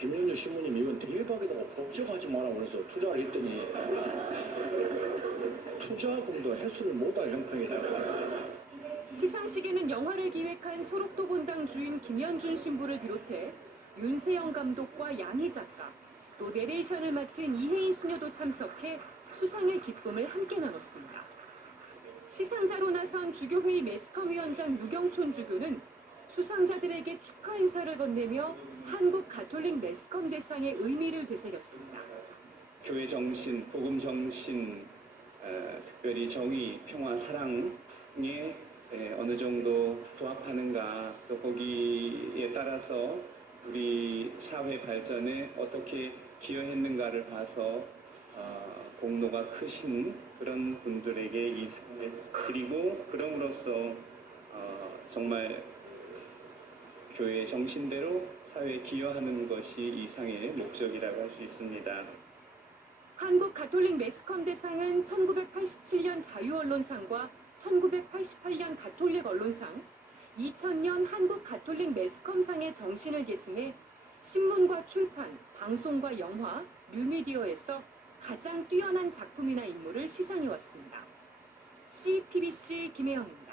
김영주 신부님 이건 대박이다. 걱정하지 마라 그래서 투자를 했더니 투자금도 해소를 못할 형편이라고. 시상식에는 영화를 기획한 소록도 본당 주인 김현준 신부를 비롯해 윤세영 감독과 양희 작가, 또 내레이션을 맡은 이혜인 수녀도 참석해 수상의 기쁨을 함께 나눴습니다. 시상자로 나선 주교회의 매스컴위원장 유경촌 주교는 수상자들에게 축하 인사를 건네며 한국 가톨릭 매스컴 대상의 의미를 되새겼습니다. 교회 정신, 복음 정신, 특별히 정의, 평화, 사랑에 어느 정도 부합하는가, 또 거기에 따라서 우리 사회 발전에 어떻게 기여했는가를 봐서 공로가 크신 그런 분들에게 이 상을 드리고, 그럼으로써 정말 교회의 정신대로 사회에 기여하는 것이 이 상의 목적이라고 할 수 있습니다. 한국 가톨릭 매스컴 대상은 1987년 자유언론상과 1988년 가톨릭 언론상, 2000년 한국 가톨릭 매스컴상의 정신을 계승해 신문과 출판, 방송과 영화, 뉴미디어에서 가장 뛰어난 작품이나 인물을 시상해왔습니다. CPBC 김혜영입니다.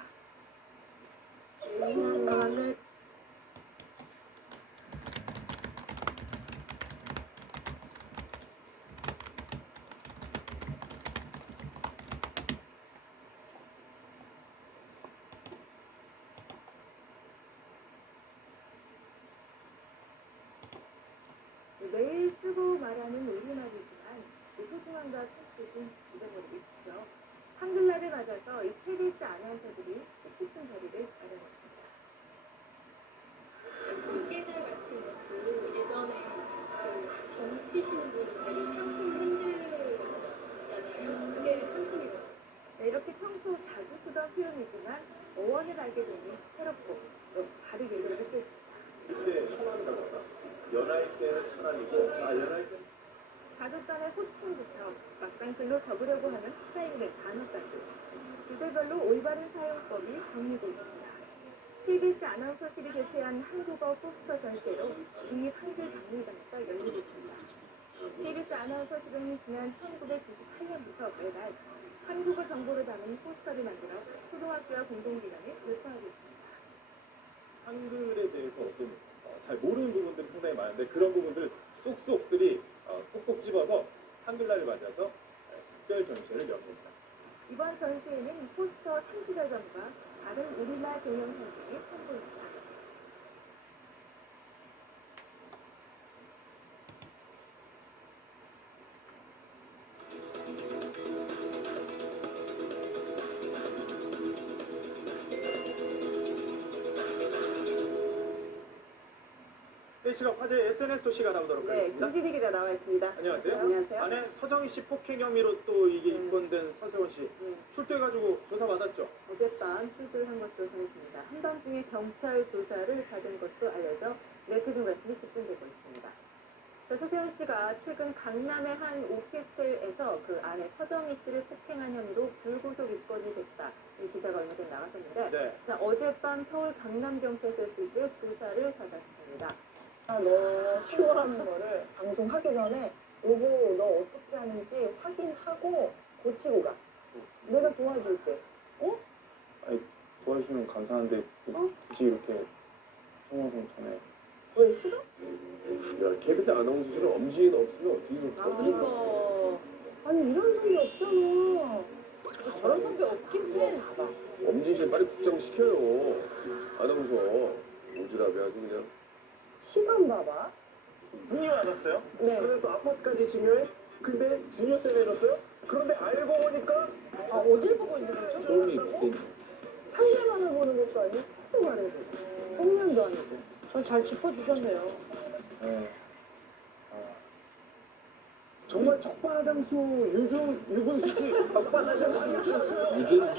매일 쓰고 말하는 우리말이지만 그 소중함과 뜻은 잊어버리기 쉽죠. 한글날을 맞아서 이 KBS 아나운서들이 뜻깊은 자리를 마련했습니다. 통계날 같은 것도 예전에 그 정치시는 분들이 상품 흔들잖아요. 그게 상품이거든요. 네, 이렇게 평소 자주 쓰던 표현이지만 어원을 알게 되니 새롭고 또 다르게 느껴집니다. 이때 천안이라고 하다. 연하일 때는 천안이고, 연하일 때는 가족 간의 호칭부터 막상 글로 적으려고 하는 스타일의 단어까지 주제별로 올바른 사용법이 정리되어 있습니다. KBS 아나운서실이 개최한 한국어 포스터 전시회로 국립 한글 박물관에서 열리고 있습니다. KBS 아나운서실은 지난 1998년부터 매달 한국어 정보를 담은 포스터를 만들어 초등학교와 공공기관에 배포하고 있습니다. 한글에 대해서 어떤 잘 모르는 부분들이 상당히 많은데 그런 부분들 쏙쏙들이 꼭꼭 집어서 한글날을 맞아서 특별 전시회를 열립니다. 이번 전시회는 포스터 30여 점과 다른 우리말 동영상 등이 선보입니다. 이 시각 화제 SNS 소식 알아보도록 하겠습니다. 김진희 기자 나와 있습니다. 안녕하세요. 안녕하세요. 아내 서정희 씨 폭행 혐의로 또 이게 입건된 서세원 씨 출두해가지고 조사 받았죠. 어젯밤 출두를 한 것으로 전해집니다. 한밤중에 경찰 조사를 받은 것으로 알려져 네티즌 관심이 집중되고 있습니다. 서세원 씨가 최근 강남의 한 오피스텔에서 그 아내 서정희 씨를 폭행한 혐의로 불구속 입건이 됐다. 이 기사가 얼마 전에 나갔었는데 네. 자, 어젯밤 서울 강남경찰서에서 조사를 받았습니다. 너 시골하는 거를 방송하기 전에 요거 너 어떻게 하는지 확인하고 고치고 가. 내가 도와줄게. 어? 아니, 도와주시면 감사한데 굳이 이렇게 성화동 전에 왜 싫어? 야, KBS 아나운서실은 엄지인 없으면 어떻게 그러니까. 아니 이런 선배 없잖아. 저런 선배 없긴 해. 엄지인 씨 빨리 국장시켜요. 아나운서. 오지랖이 아주 그냥. 시선 봐봐. 문의 받았어요? 네. 그런데 또 아파트까지 증여해? 근데 증여세 내줬어요? 그런데 알고 보니까 아, 어딜 보고 있는 거죠? 상대방을 보는 것도 아니고 또 말해야 돼. 성년도 아니고. 전 잘 짚어주셨네요. 네. 정말 적반하장수 유분수지 적반하장수 유준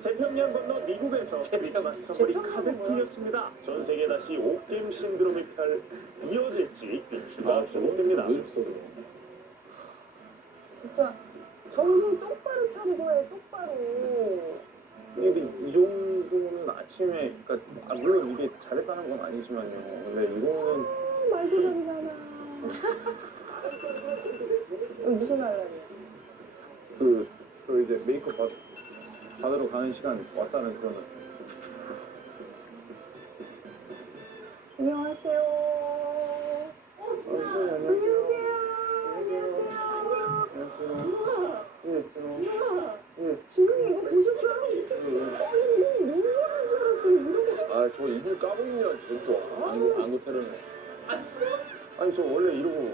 태평양 건너 미국에서 크리스마스 선물이 가득 풀렸습니다. 전 세계 다시 옥겜 신드롬이 이어질지 귀추가 주목됩니다. 진짜 정신 똑바로 차리고 해, 똑바로. 근데 이 정도는 아침에, 그러니까 물론 이게 잘했다는 건 아니지만요. 근데 이거는 말도 되잖아. 무슨 알람이야? 그 이제 메이크업 받으러 가는 시간 왔다는 그런. 안녕하세요. 안녕하세요. 지금 이거 보셨어요? 이거 눈물인 줄 알았어요. 이런 거. 아, 저 이불 까고 있냐, 또. 안구 테러네. 아니 저 원래 이러고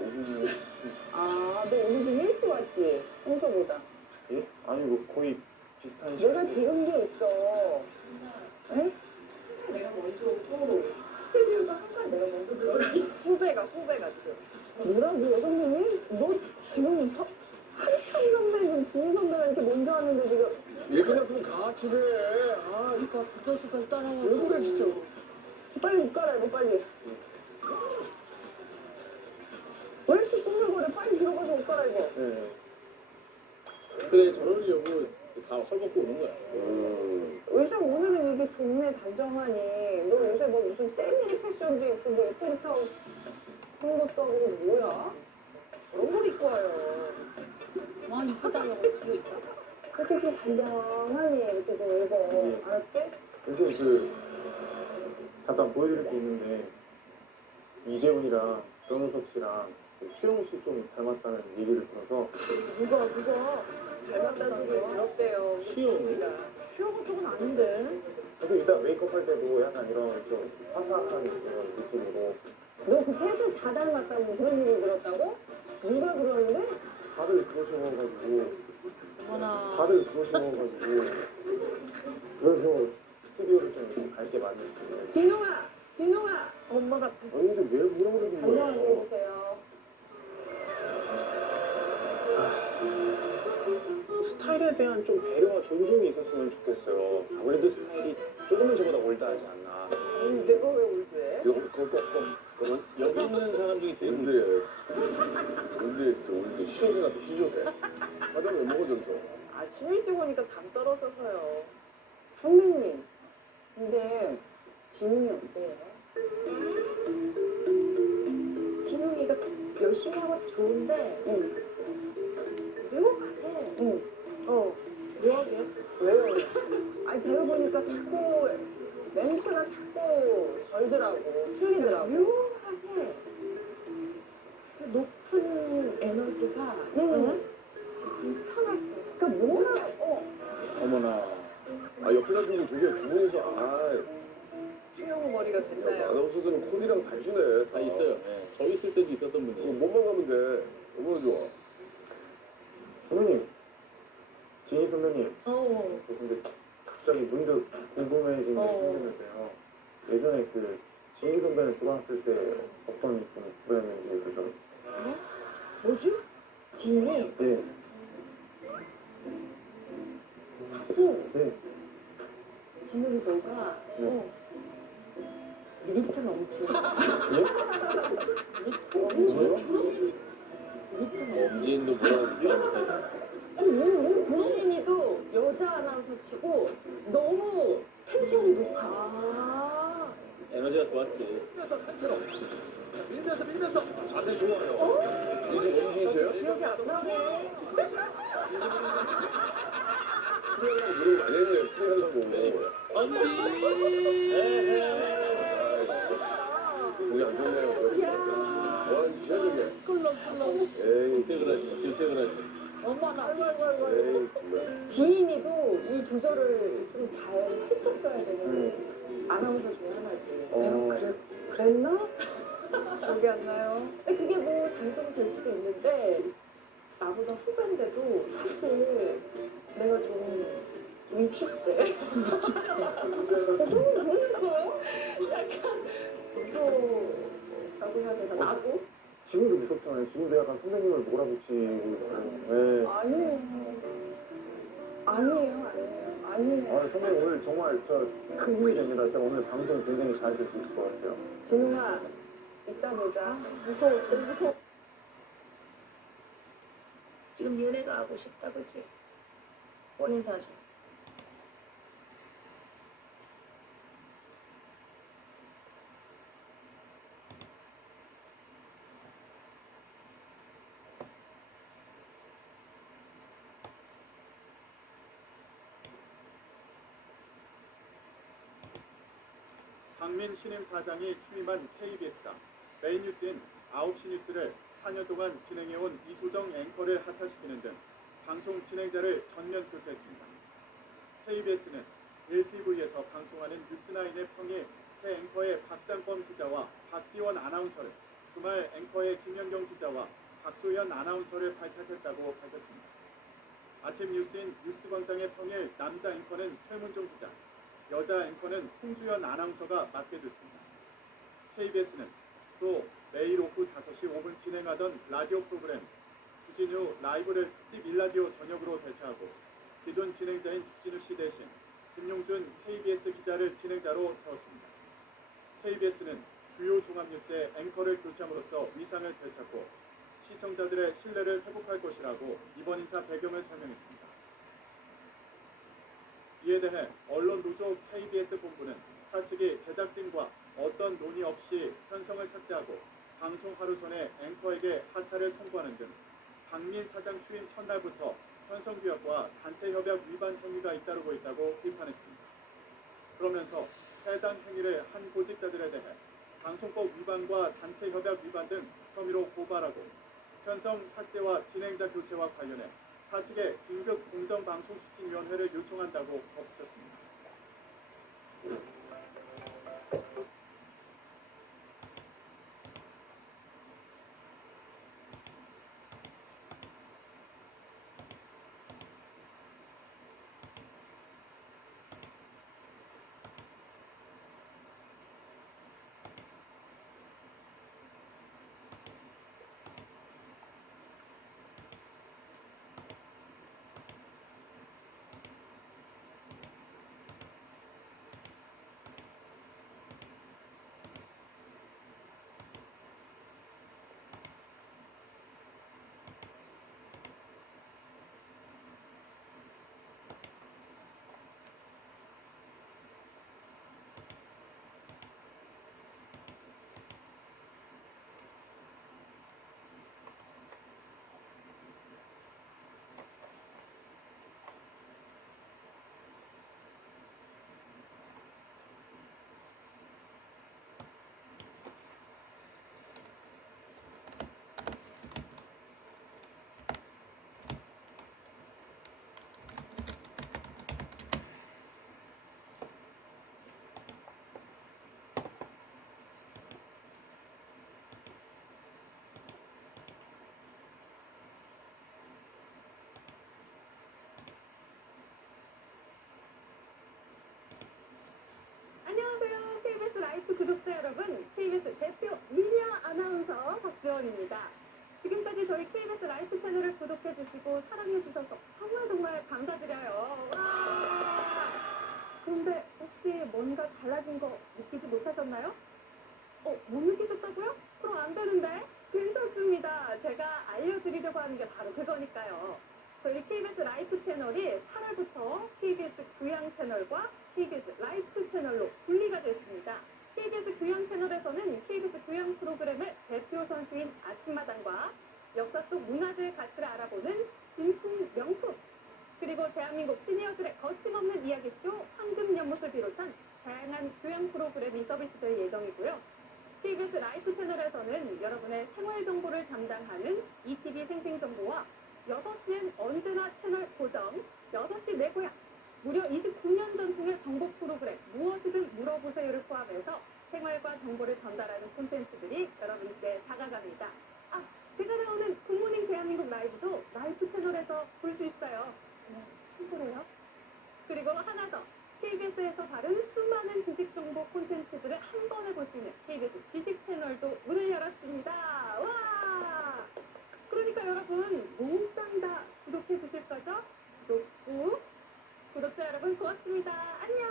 아, 너 오늘 좀 일찍 왔지? 평소보다. 예? 아니 뭐 거의 비슷한 시간. 내가 들은 게 있어. 에? 내가 먼저 스튜디오가 항상 내가 먼저 들어가 있어. 후배가 지금. 뭐라고요, 선배님? 너 지금 한참 선배님, 지인 선배가 이렇게 먼저 하는데 지금. 일 끝났으면 가, 집에. 아, 그러니까 부자수까지 따라와. 왜 그래, 진짜. 빨리 옷 갈아입어, 빨리. 왜 이렇게 꾸물거려? 빨리 들어가서 옷 갈아입어. 네. 그래 저러려고 다 헐벗고 오는 거야. 의상 오늘은 이게 좋네, 단정하니. 너 요새 뭐 무슨 때밀이 패션도 있고, 뭐 이태리 타운 그런 것도 하고, 뭐야? 그런 걸 입고 와요. 와, 이쁘다고. 그렇게 좀 단정하니, 이렇게 좀 입어. 알았지? 요즘 잠깐 보여드릴 게 있는데 이재훈이랑 변우석 씨랑 수영 씨 좀 닮았다는 얘기를 들어서. 누가 닮았다는 소리 들었대요. 수영이? 수영은 저건 아닌데. 근데 이따 메이크업 할 때도 약간 이런 좀 화사한 그런 느낌으로. 너 그 셋을 다 닮았다고 그런 얘기 들었다고? 누가 그러는데? 다들 그러셔가지고. 어머나. 다들 그러셔가지고. 그래서 스튜디오를 좀 갈 게 많이 있어요. 진홍아! 엄마가 아니 근데 왜 뭐라 그러는 단정하게 거야? 해주세요. 스타일에 대한 좀 배려와 존중이 있었으면 좋겠어요. 아무래도 스타일이 조금은 저보다 올드하지 않나. 내가 왜 올드해? 여기 있는 사람 중에 제일 근데 진짜 오늘 시험이나 비교해. 화장 왜 먹어, 저기서? 아침 일찍 오니까 감 떨어져서요. 선배님, 근데 진웅이 어때요? 진웅이가 열심히 하고 좋은데 묘하게 묘하게? 왜요? 아니 제가 보니까 자꾸 멘트가 자꾸 절더라고, 틀리더라고. 묘하게 그 높은 에너지가 불편할 때. 그러니까 뭐라? 어머나. 아, 옆에다 두고 저게 두 분이서, 수영 머리가 됐나요? 아나운서들은 콘이랑 다 주네. 다 있어요. 네. 저 있을 때도 있었던 분이에요. 몸만 가면 돼. 얼마나 좋아. 선배님, 진희 선배님. 근데 갑자기 문득 궁금해진 게 생겼는데요. 예전에 그 진희 선배는 들어왔을 때 어떤 좀 브랜드인지 그죠? 뭐지? 진이 네. 사실 네. 진웅이 너가 리트 넘치. 리트 넘치. 이진도 뭐라고 비하 못하죠? 지인이도 여자 아나운서 치고 너무 텐션이 높아. 에너지가 좋았지. 밀면서 자세 좋아요. 이게 너무 중이세요? 기억이 안 나네. 프리하려고 노력 많이 했네, 프리하려고. 언니! 보기 안 좋네요. 와, 진짜 저게. 꿀렁꿀렁. 에이, 질색을 하지. 어머나. 아이고. 에이, 정말. 지인이도 이 조절을 좀 잘 했었어야 되는데 아나운서 중에 하나지. 그랬나? 기억이 안 나요. 근데 그게 뭐 장점이 될 수도 있는데 나보다 후배인데도 사실 내가 좀 위축돼. 그러니까요. 약간 무서웠다고 해야 되나? 나도? 지금도 무섭잖아요. 지금도 약간 선배님을 몰아붙이고 있고. 네. 아니에요. 아, 선배님 오늘 정말 큰 힘이 됩니다. 제가 오늘 방송 굉장히 잘 될 수 있을 것 같아요. 진웅아, 이따 보자. 무서워, 제일 무서워. 지금 얘네가 하고 싶다, 그지? 원인 사주. 박민 신임 사장이 취임한 KBS가 메인 뉴스인 9시 뉴스를 4년 동안 진행해온 이소정 앵커를 하차시키는 등 방송 진행자를 전면 교체했습니다. KBS는 1TV에서 방송하는 뉴스나인의 평일 새 앵커의 박장권 기자와 박지원 아나운서를, 주말 앵커의 김연경 기자와 박소연 아나운서를 발탁했다고 밝혔습니다. 아침 뉴스인 뉴스광장의 평일 남자 앵커는 최문종 기자, 여자 앵커는 홍주연 아나운서가 맡게 됐습니다. KBS는 또 매일 오후 5시 5분 진행하던 라디오 프로그램 주진우 라이브를 특집 일라디오 저녁으로 대체하고 기존 진행자인 주진우 씨 대신 김용준 KBS 기자를 진행자로 세웠습니다. KBS는 주요 종합뉴스의 앵커를 교체함으로써 위상을 되찾고 시청자들의 신뢰를 회복할 것이라고 이번 인사 배경을 설명했습니다. 이에 대해 언론노조 KBS 본부는 사측이 제작진과 어떤 논의 없이 편성을 삭제하고 방송 하루 전에 앵커에게 하차를 통보하는 등 박민 사장 취임 첫날부터 편성규약과 단체협약 위반 행위가 잇따르고 있다고 비판했습니다. 그러면서 해당 행위를 한 보직자들에 대해 방송법 위반과 단체협약 위반 등 혐의로 고발하고 편성 삭제와 진행자 교체와 관련해 사측에 긴급 공정방송수칙위원회를 요청한다고 덧붙였습니다. 안녕하세요. KBS 라이프 구독자 여러분, KBS 대표 미녀 아나운서 박지원입니다. 지금까지 저희 KBS 라이프 채널을 구독해주시고 사랑해주셔서 정말 감사드려요. 와! 그런데 혹시 뭔가 달라진 거 느끼지 못하셨나요? 못 느끼셨다고요? 그럼 안 되는데? 괜찮습니다. 제가 알려드리려고 하는 게 바로 그거니까요. 저희 KBS 라이프 채널이 8월부터 KBS 구양 채널과 KBS 라이프 채널로 분리가 됐습니다. KBS 구양 채널에서는 KBS 구양 프로그램의 대표 선수인 아침마당과 역사 속 문화재의 가치를 알아보는 진품 명품, 그리고 대한민국 시니어들의 거침없는 이야기쇼 황금연못을 비롯한 다양한 교양 프로그램이 서비스될 예정이고요. KBS 라이프 채널에서는 여러분의 생활 정보를 담당하는 ETV 생생정보와 6시엔 언제나 채널 고정, 6시 내 고향, 무려 29년 전통의 정보 프로그램 무엇이든 물어보세요를 포함해서 생활과 정보를 전달하는 콘텐츠들이 여러분께 다가갑니다. 아, 제가 나오는 굿모닝 대한민국 라이브도 라이브 채널에서 볼 수 있어요. 참고로요. 그리고 하나 더. KBS에서 다룬 수많은 지식 정보 콘텐츠들을 한 번에 볼 수 있는 KBS 지식 채널도 문을 열었습니다. 와! 그러니까 여러분 몽땅 다 구독해 주실 거죠? 구독 꾹! 구독자 여러분 고맙습니다. 안녕!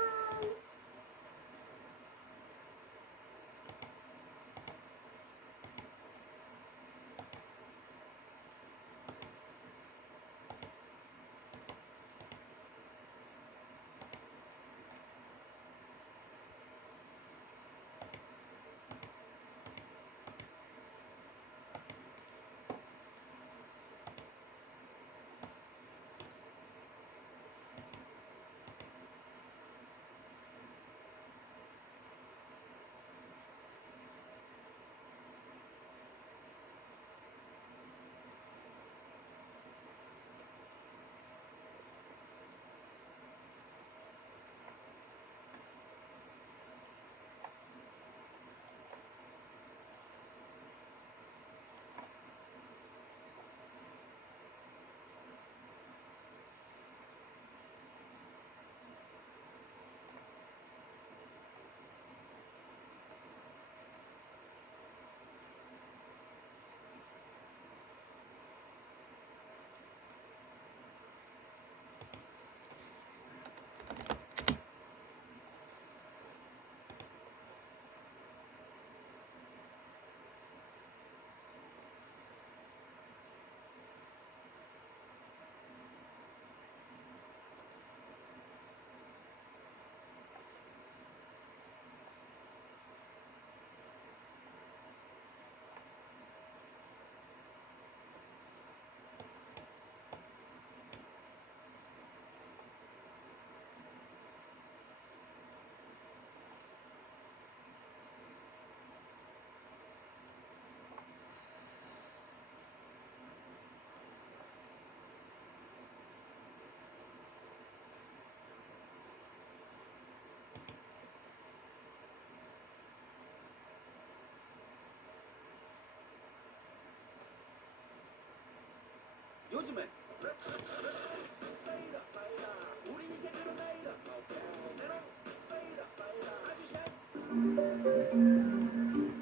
요즘에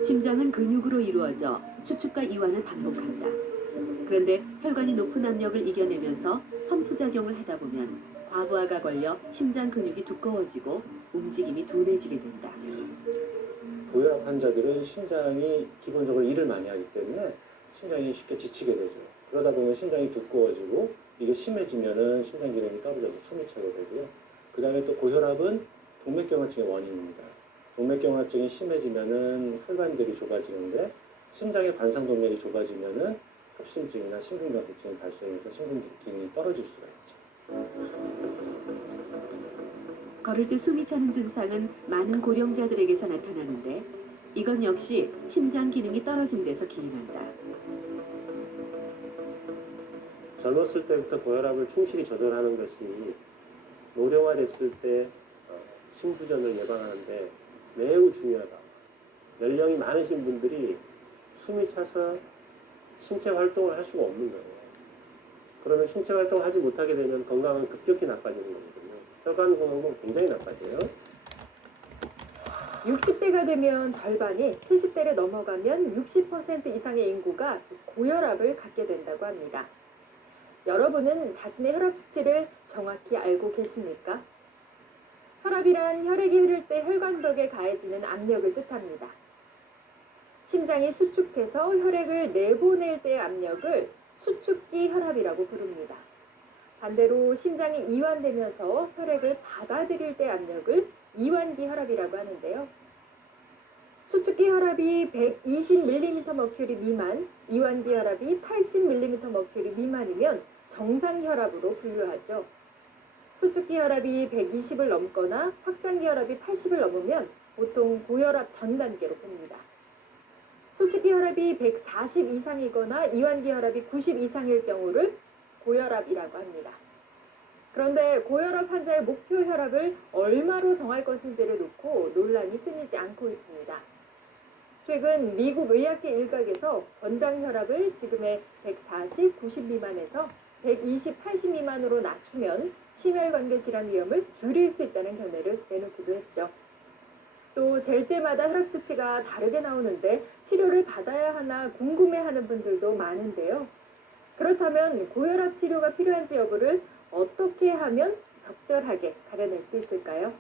심장은 근육으로 이루어져 수축과 이완을 반복한다. 그런데 혈관이 높은 압력을 이겨내면서 펌프 작용을 하다 보면 과부하가 걸려 심장 근육이 두꺼워지고 움직임이 둔해지게 된다. 고혈압 환자들은 심장이 기본적으로 일을 많이 하기 때문에 심장이 쉽게 지치게 되죠. 그러다 보면 심장이 두꺼워지고 이게 심해지면은 심장 기능이 떨어져서 숨이 차게 되고요. 그 다음에 또 고혈압은 동맥경화증의 원인입니다. 동맥경화증이 심해지면은 혈관들이 좁아지는데 심장의 관상동맥이 좁아지면은 협심증이나 심근경색증이 발생해서 심근 기능이 떨어질 수가 있죠. 걸을 때 숨이 차는 증상은 많은 고령자들에게서 나타나는데 이건 역시 심장 기능이 떨어진 데서 기인한다. 젊었을 때부터 고혈압을 충실히 조절하는 것이 노령화됐을 때 심부전을 예방하는데 매우 중요하다. 연령이 많으신 분들이 숨이 차서 신체 활동을 할 수가 없는 거예요. 그러면 신체 활동을 하지 못하게 되면 건강은 급격히 나빠지는 거거든요. 혈관 건강도 굉장히 나빠져요. 60세가 되면 절반이 70대를 넘어가면 60% 이상의 인구가 고혈압을 갖게 된다고 합니다. 여러분은 자신의 혈압 수치를 정확히 알고 계십니까? 혈압이란 혈액이 흐를 때 혈관벽에 가해지는 압력을 뜻합니다. 심장이 수축해서 혈액을 내보낼 때의 압력을 수축기 혈압이라고 부릅니다. 반대로 심장이 이완되면서 혈액을 받아들일 때 압력을 이완기 혈압이라고 하는데요. 수축기 혈압이 120mmHg 미만, 이완기 혈압이 80mmHg 미만이면 정상 혈압으로 분류하죠. 수축기 혈압이 120을 넘거나 확장기 혈압이 80을 넘으면 보통 고혈압 전 단계로 봅니다. 수축기 혈압이 140 이상이거나 이완기 혈압이 90 이상일 경우를 고혈압이라고 합니다. 그런데 고혈압 환자의 목표 혈압을 얼마로 정할 것인지를 놓고 논란이 끊이지 않고 있습니다. 최근 미국 의학계 일각에서 권장 혈압을 지금의 140, 90 미만에서 120, 80 미만으로 낮추면 심혈관계 질환 위험을 줄일 수 있다는 견해를 내놓기도 했죠. 또 잴 때마다 혈압 수치가 다르게 나오는데 치료를 받아야 하나 궁금해하는 분들도 많은데요. 그렇다면 고혈압 치료가 필요한지 여부를 어떻게 하면 적절하게 가려낼 수 있을까요?